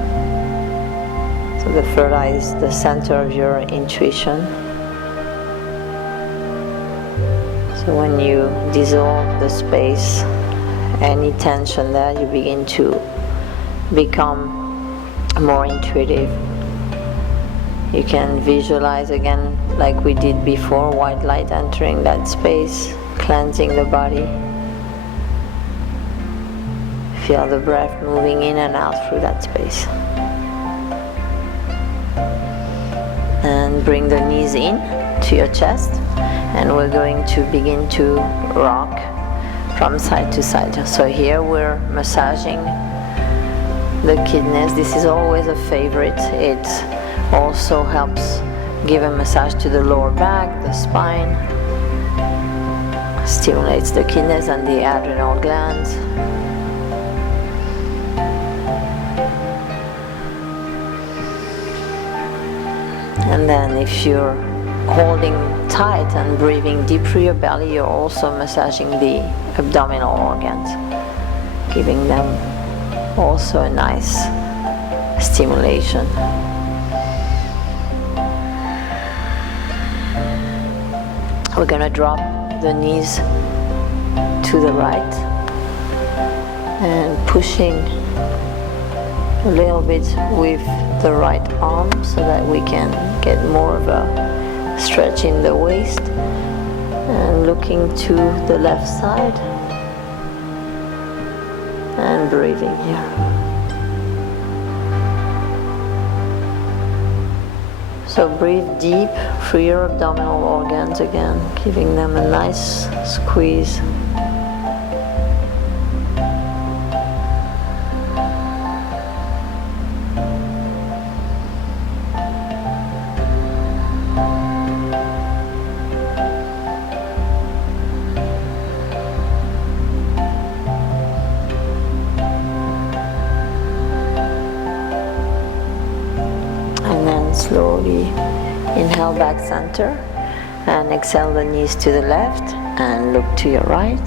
So the third eye is the center of your intuition. So when you dissolve the space, any tension there, you begin to become more intuitive. You can visualize again, like we did before, white light entering that space, cleansing the body. Feel the breath moving in and out through that space. And bring the knees in to your chest, and we're going to begin to rock from side to side. So here we're massaging the kidneys. This is always a favorite. It also helps give a massage to the lower back, the spine, stimulates the kidneys and the adrenal glands. And then if you're holding tight and breathing deep through your belly, you're also massaging the abdominal organs, giving them also a nice stimulation. We're going to drop the knees to the right and pushing a little bit with the right arm so that we can get more of a stretch in the waist, and looking to the left side and breathing here. So breathe deep through your abdominal organs again, giving them a nice squeeze. Slowly inhale back center and exhale the knees to the left and look to your right.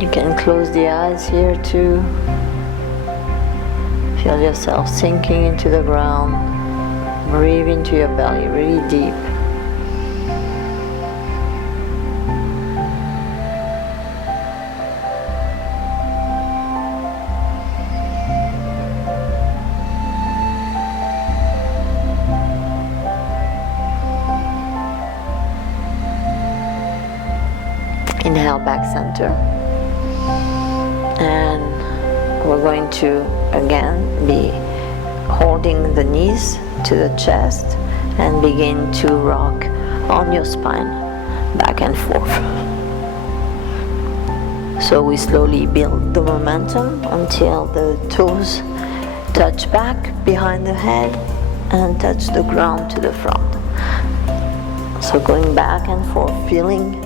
You can close the eyes here too. Feel yourself sinking into the ground. Breathe into your belly really deep. Inhale back center, and we're going to again be holding the knees to the chest and begin to rock on your spine back and forth. So we slowly build the momentum until the toes touch back behind the head and touch the ground to the front. So going back and forth, feeling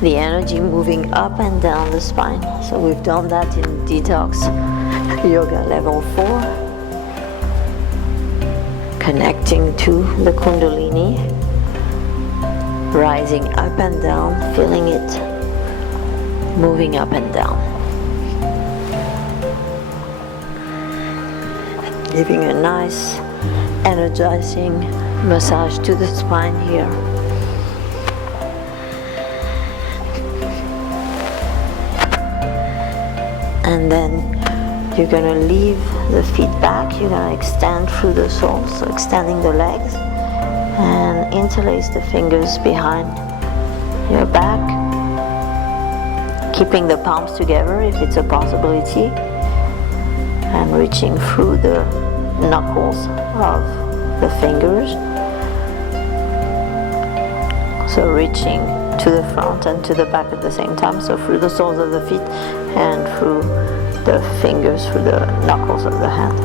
the energy moving up and down the spine. So we've done that in Detox Yoga Level 4. Connecting to the Kundalini, rising up and down, feeling it moving up and down. Giving a nice, energizing massage to the spine here. And then you're gonna leave the feet back. You're gonna extend through the soles, so extending the legs, and interlace the fingers behind your back, keeping the palms together if it's a possibility, and reaching through the knuckles of the fingers. So reaching to the front and to the back at the same time, so through the soles of the feet and through the fingers, through the knuckles of the hand,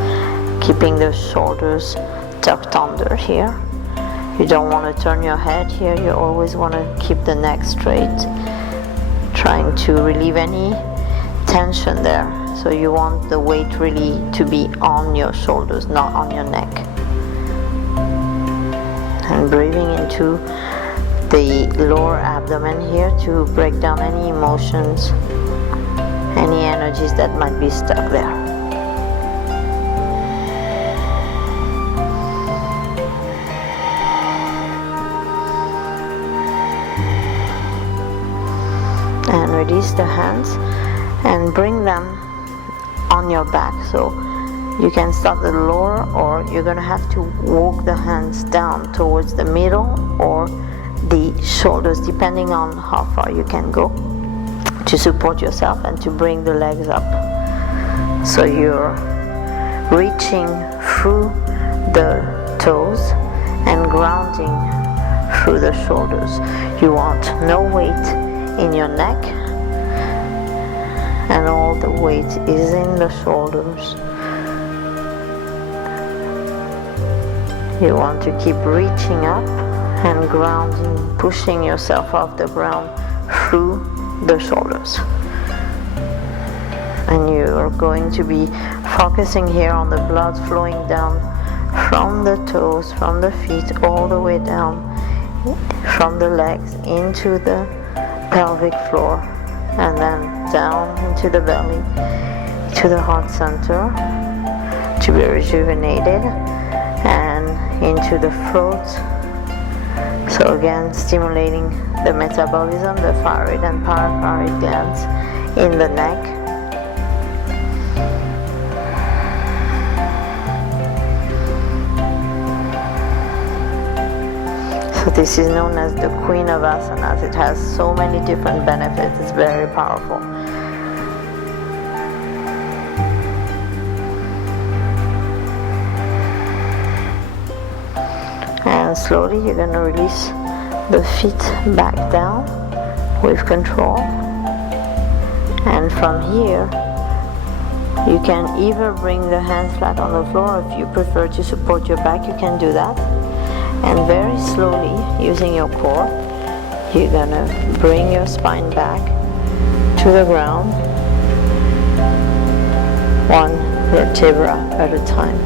keeping the shoulders tucked under here. You don't want to turn your head here, you always want to keep the neck straight, trying to relieve any tension there. So you want the weight really to be on your shoulders, not on your neck. And breathing into the lower abdomen here to break down any emotions, any energies that might be stuck there. And release the hands and bring them on your back. So you can start the lower, or you're gonna have to walk the hands down towards the middle or the shoulders, depending on how far you can go, to support yourself and to bring the legs up. So you're reaching through the toes and grounding through the shoulders. You want no weight in your neck, and all the weight is in the shoulders. You want to keep reaching up and grounding, pushing yourself off the ground through the shoulders. And you are going to be focusing here on the blood flowing down from the toes, from the feet, all the way down, from the legs into the pelvic floor, and then down into the belly, to the heart center, to be rejuvenated, and into the throat. So again, stimulating the metabolism, the thyroid and parathyroid glands in the neck. So this is known as the Queen of Asanas. It has so many different benefits. It's very powerful. And slowly you're going to release the feet back down with control. And from here, you can either bring the hands flat on the floor, or if you prefer to support your back, you can do that. And very slowly, using your core, you're gonna bring your spine back to the ground, one vertebra at a time.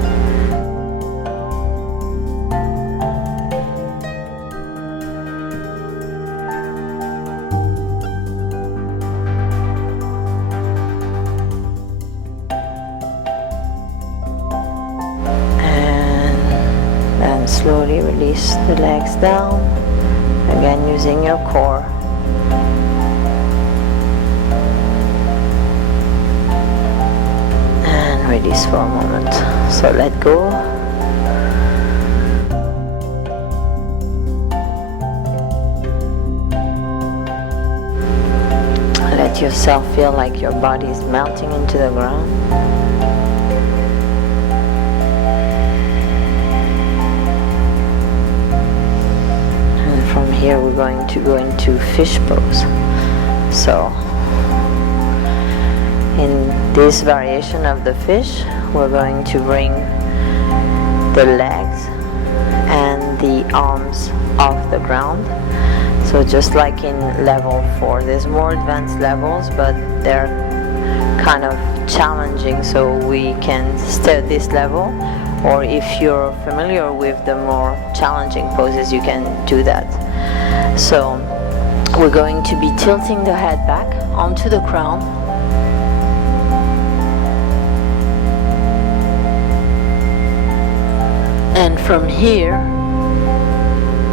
Slowly release the legs down, again using your core. And release for a moment. So let go. Let yourself feel like your body is melting into the ground. Here we're going to go into fish pose. So in this variation of the fish, we're going to bring the legs and the arms off the ground. So just like in level 4, there's more advanced levels, but they're kind of challenging, so we can stay at this level, or if you're familiar with the more challenging poses, you can do that. So we're going to be tilting the head back onto the crown. And from here,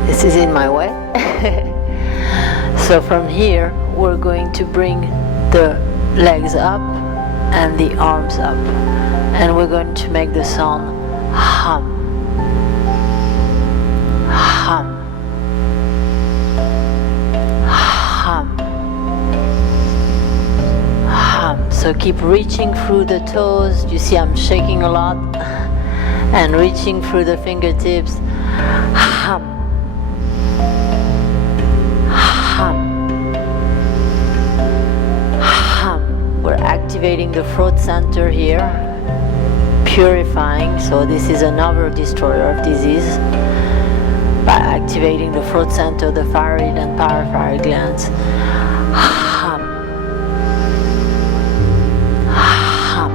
this is in my way. So from here, we're going to bring the legs up and the arms up. And we're going to make the sound hum. Hum. Hum. Hum. So keep reaching through the toes. You see I'm shaking a lot. And reaching through the fingertips. Hum. Hum. Hum. We're activating the throat center here. Purifying. So this is another destroyer of disease. By activating the throat center, the thyroid and parathyroid glands. Hum. Hum.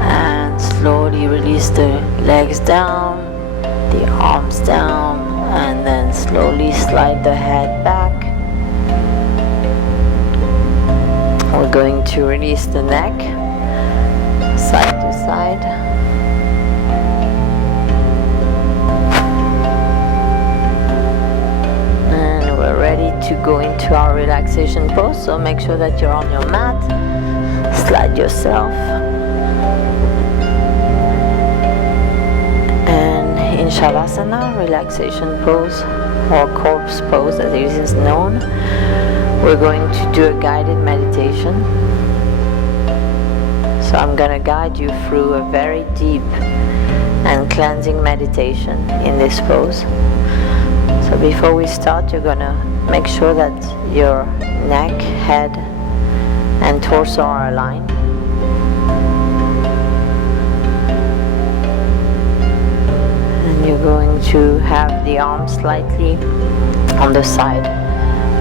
And slowly release the legs down, the arms down, and then slowly slide the head back. We're going to release the neck, side to side. And we're ready to go into our relaxation pose, so make sure that you're on your mat. Slide yourself. In Shavasana, relaxation pose, or corpse pose as it is known, we're going to do a guided meditation. So I'm going to guide you through a very deep and cleansing meditation in this pose. So before we start, you're going to make sure that your neck, head, and torso are aligned. You're going to have the arms slightly on the side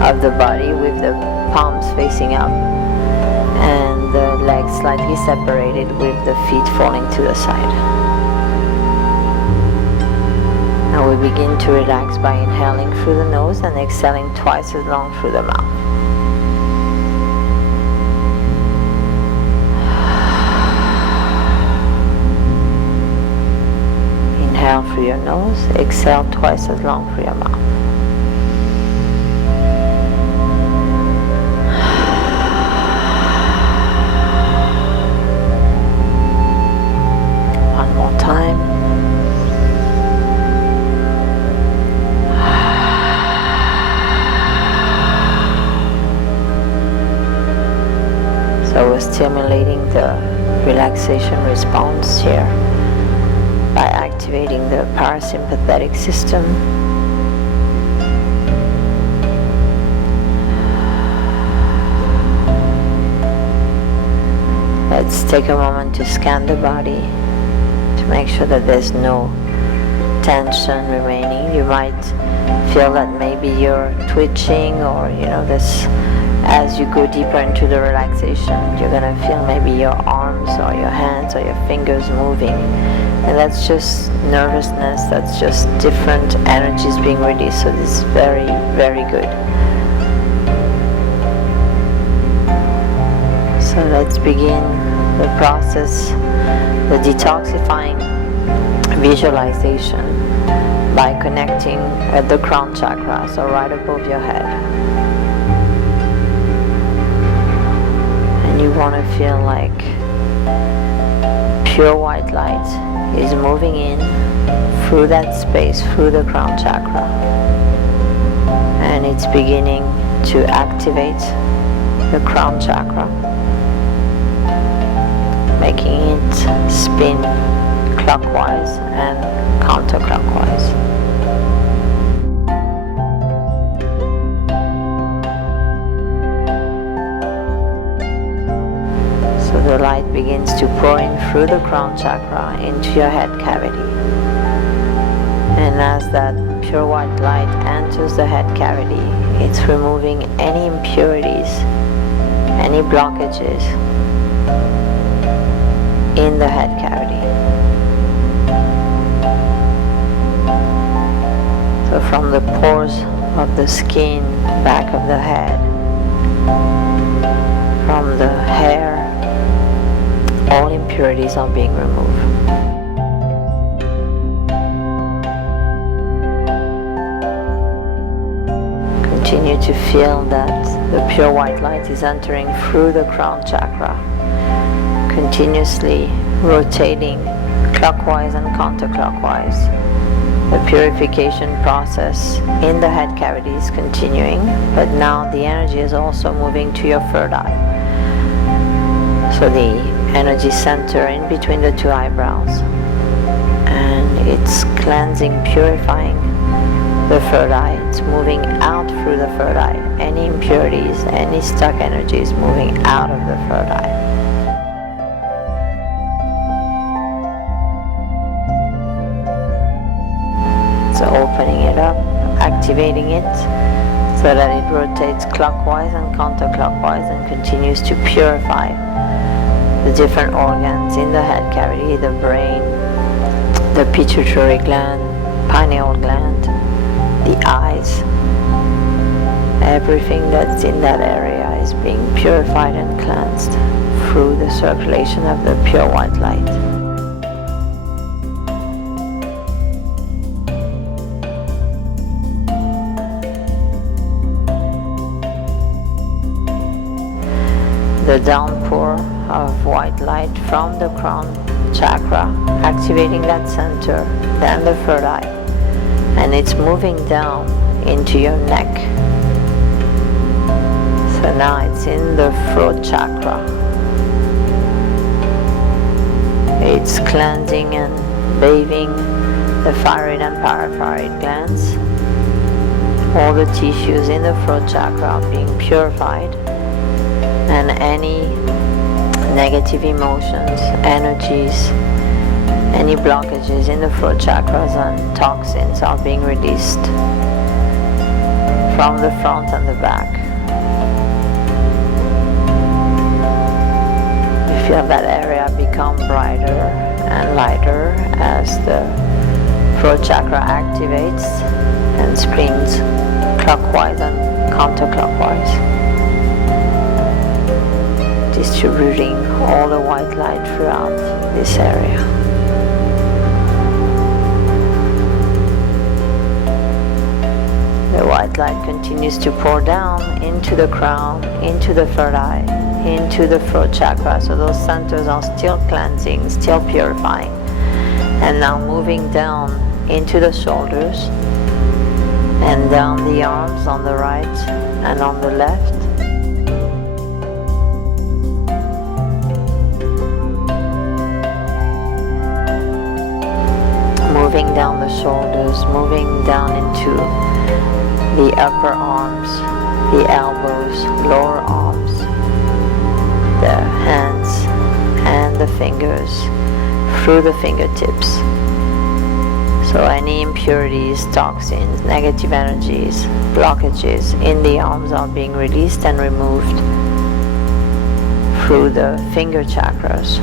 of the body with the palms facing up and the legs slightly separated with the feet falling to the side. Now we begin to relax by inhaling through the nose and exhaling twice as long through the mouth. Inhale through your nose, exhale twice as long through your mouth. One more time. So we're stimulating the relaxation response here by activating the parasympathetic system. Let's take a moment to scan the body to make sure that there's no tension remaining. You might feel that maybe you're twitching, or this, as you go deeper into the relaxation, you're gonna feel maybe your arms or your hands or your fingers moving. And that's just nervousness, that's just different energies being released. So this is very, very good. So let's begin the process, the detoxifying visualization by connecting at the crown chakra, so right above your head. And you want to feel like pure white light is moving in through that space, through the crown chakra, and it's beginning to activate the crown chakra, making it spin clockwise and counterclockwise. So the light begins to pour in through the crown chakra into your head cavity. And as that pure white light enters the head cavity, it's removing any impurities, any blockages in the head cavity. So from the pores of the skin, back of the head, from the hair, all impurities are being removed. Continue to feel that the pure white light is entering through the crown chakra, continuously rotating clockwise and counterclockwise. The purification process in the head cavity is continuing, but now the energy is also moving to your third eye. So the energy center in between the two eyebrows, and it's cleansing, purifying the third eye. It's moving out through the third eye. Any impurities, any stuck energy is moving out of the third eye. So opening it up, activating it so that it rotates clockwise and counterclockwise and continues to purify the different organs in the head cavity, the brain, the pituitary gland, pineal gland, the eyes. Everything that's in that area is being purified and cleansed through the circulation of the pure white light. The downpour of white light from the crown chakra, activating that center, then the third eye, and it's moving down into your neck. So now it's in the throat chakra. It's cleansing and bathing the thyroid and parathyroid glands. All the tissues in the throat chakra are being purified, and any negative emotions, energies, any blockages in the throat chakras and toxins are being released from the front and the back. You feel that area become brighter and lighter as the throat chakra activates and spins clockwise and counterclockwise, distributing all the white light throughout this area. The white light continues to pour down into the crown, into the third eye, into the throat chakra. So those centers are still cleansing, still purifying, and now moving down into the shoulders and down the arms on the right and on the left. Moving down the shoulders, moving down into the upper arms, the elbows, lower arms, the hands and the fingers, through the fingertips. So any impurities, toxins, negative energies, blockages in the arms are being released and removed through the finger chakras.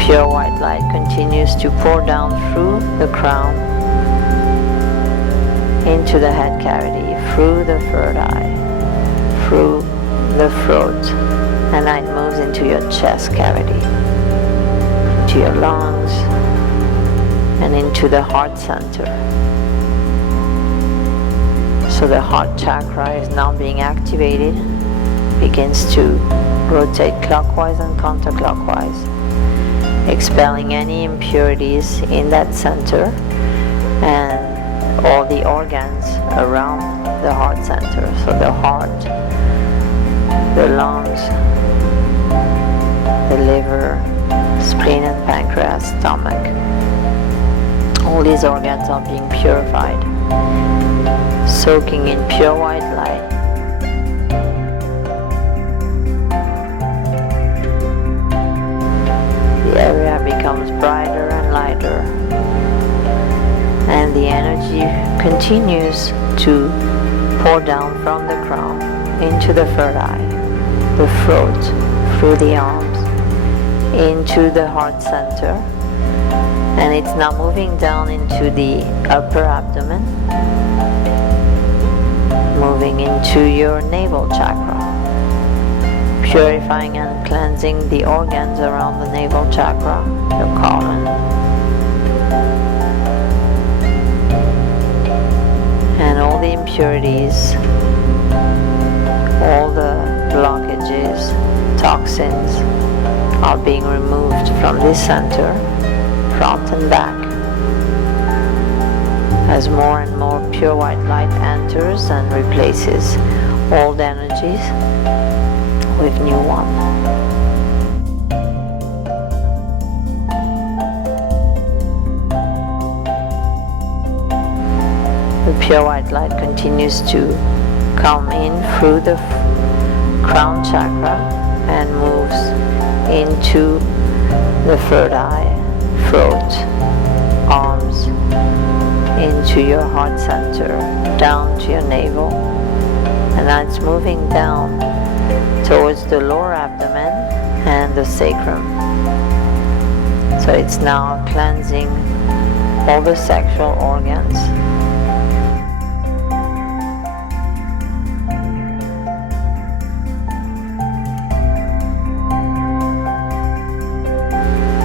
Pure white light continues to pour down through the crown, into the head cavity, through the third eye, through the throat, and now it moves into your chest cavity, into your lungs, and into the heart center. So the heart chakra is now being activated, begins to rotate clockwise and counterclockwise, expelling any impurities in that center and all the organs around the heart center. So the heart, the lungs, the liver, spleen and pancreas, stomach. All these organs are being purified, soaking in pure white light. The area becomes brighter and lighter, and the energy continues to pour down from the crown into the third eye, the throat, through the arms, into the heart center, and it's now moving down into the upper abdomen, moving into your navel chakra, purifying and cleansing the organs around the navel chakra, your colon, and all the impurities, all the blockages, toxins are being removed from this center, front and back, as more and more pure white light enters and replaces old energies with new one. The pure white light continues to come in through the crown chakra and moves into the third eye, throat, arms, into your heart center, down to your navel, and now it's moving down towards the lower abdomen and the sacrum. So it's now cleansing all the sexual organs.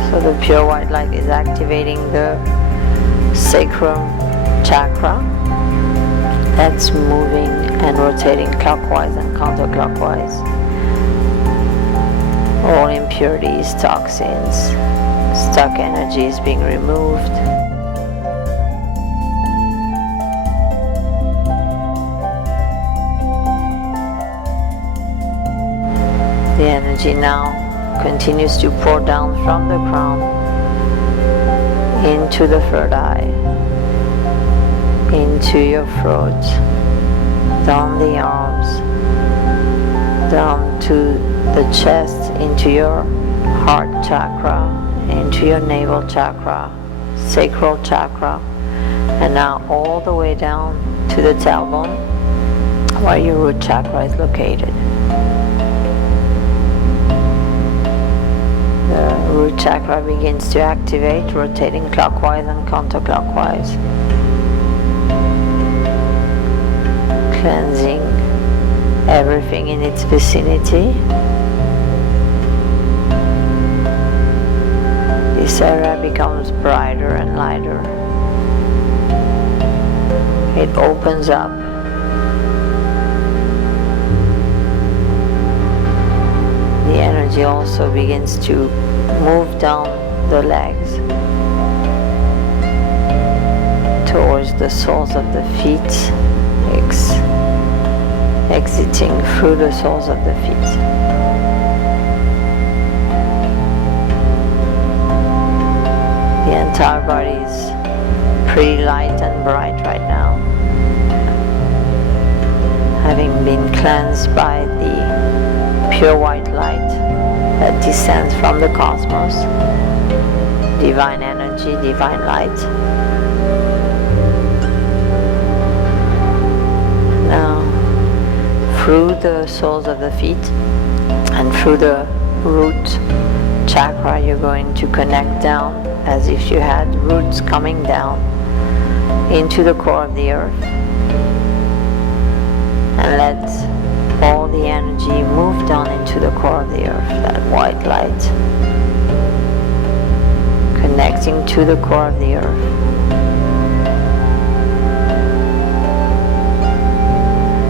So the pure white light is activating the sacrum chakra. That's moving and rotating clockwise and counterclockwise. All impurities, toxins, stuck energies being removed. The energy now continues to pour down from the crown into the third eye, into your throat, down the arms, down to the chest, into your heart chakra, into your navel chakra, sacral chakra, and now all the way down to the tailbone where your root chakra is located. The root chakra begins to activate, rotating clockwise and counterclockwise, cleansing everything in its vicinity. This area becomes brighter and lighter. It opens up. The energy also begins to move down the legs towards the soles of the feet, exiting through the soles of the feet. The entire body is pretty light and bright right now, having been cleansed by the pure white light that descends from the cosmos, divine energy, divine light. Now, through the soles of the feet and through the root chakra, you're going to connect down as if you had roots coming down into the core of the earth, and let all the energy move down into the core of the earth, that white light connecting to the core of the earth.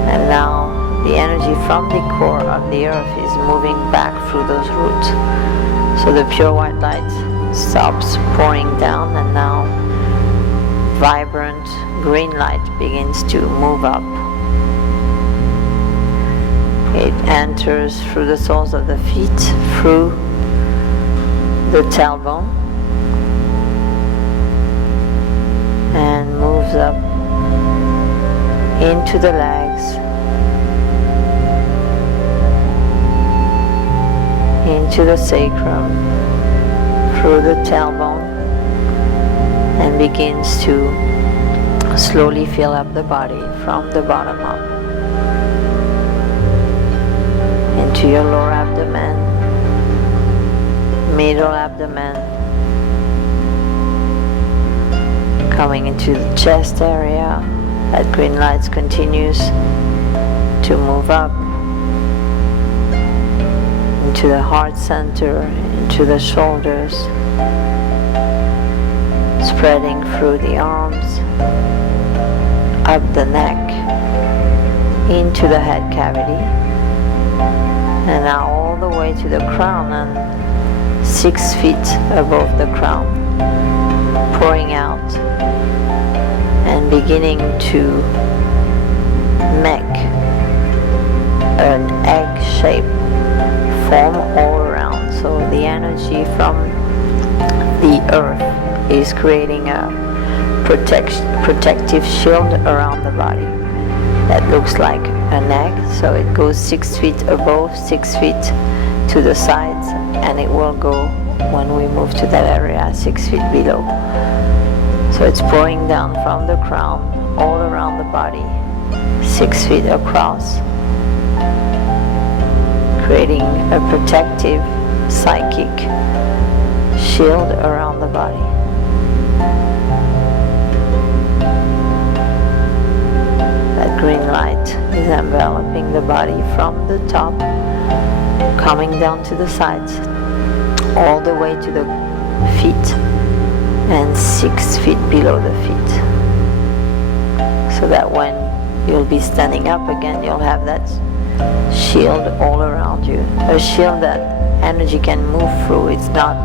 And now the energy from the core of the earth is moving back through those roots. So the pure white light stops pouring down, and now vibrant green light begins to move up. It enters through the soles of the feet, through the tailbone, and moves up into the legs, into the sacrum, through the tailbone, and begins to slowly fill up the body from the bottom up. Into your lower abdomen, middle abdomen, coming into the chest area. That green light continues to move up into the heart center, into the shoulders, spreading through the arms, up the neck into the head cavity, and now all the way to the crown and 6 feet above the crown, pouring out and beginning to make an egg-shaped form all around. So the energy from the earth is creating a protective shield around the body that looks like an egg. So it goes 6 feet above, 6 feet to the sides, and it will go, when we move to that area, 6 feet below. So it's pouring down from the crown all around the body, 6 feet across, creating a protective psychic shield around the body. That green light is enveloping the body from the top, coming down to the sides, all the way to the feet, and 6 feet below the feet. So that when you'll be standing up again, you'll have that shield all around you. A shield that energy can move through. It's not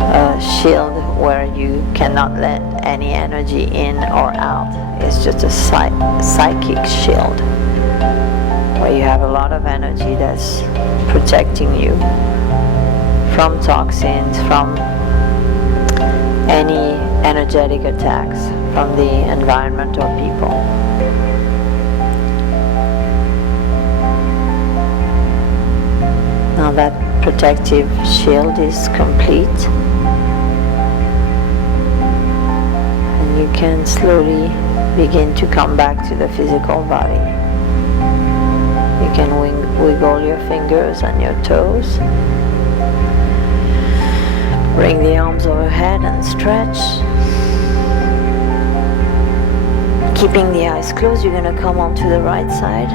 a shield where you cannot let any energy in or out. It's just a psychic shield where you have a lot of energy that's protecting you from toxins, from any energetic attacks from the environment or people. Now that protective shield is complete, and you can slowly begin to come back to the physical body. You can wiggle your fingers and your toes. Bring the arms overhead and stretch. Keeping the eyes closed, you're going to come onto the right side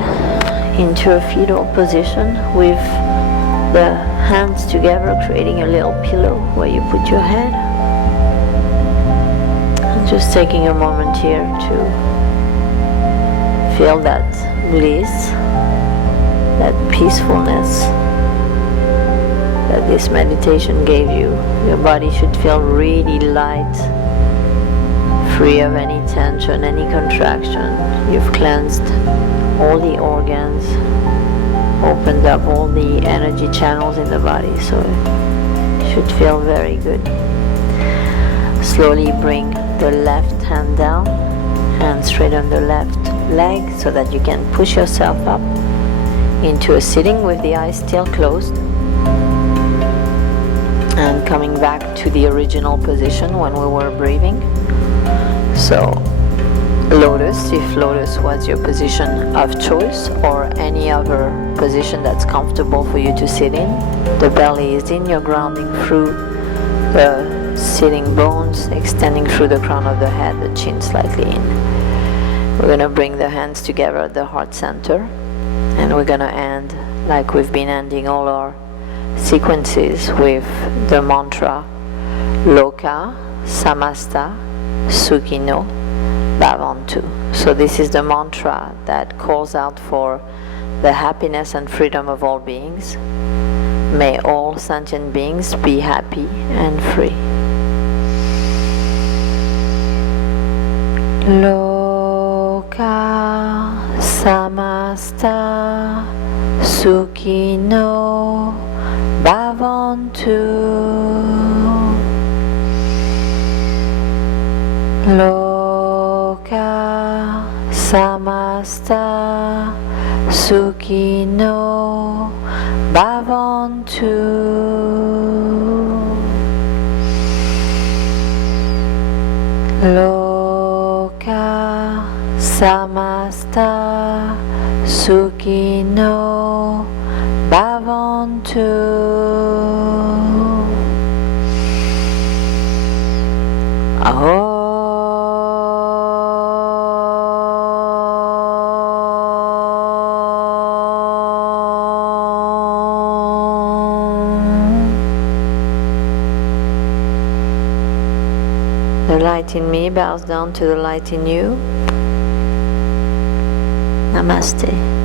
into a fetal position with the hands together, creating a little pillow where you put your head. And just taking a moment here to feel that bliss, that peacefulness that this meditation gave you. Your body should feel really light, free of any tension, any contraction. You've cleansed all the organs, opened up all the energy channels in the body, so it should feel very good. Slowly bring the left hand down, hand straight on the left leg, so that you can push yourself up into a sitting with the eyes still closed, and coming back to the original position when we were breathing. So lotus, if lotus was your position of choice, or any other position that's comfortable for you to sit in. The belly is in, you're grounding through the sitting bones, extending through the crown of the head, the chin slightly in. We're going to bring the hands together at the heart center, and we're going to end like we've been ending all our sequences with the mantra Loka Samasta Sukhino Bhavantu. So this is the mantra that calls out for the happiness and freedom of all beings. May all sentient beings be happy and free. Loka Samasta Sukhino Bhavantu. Loka Samasta Sukhino Bhavantu. Loka Samasta Sukhino Bhavantu. The light in me bows down to the light in you. Namaste.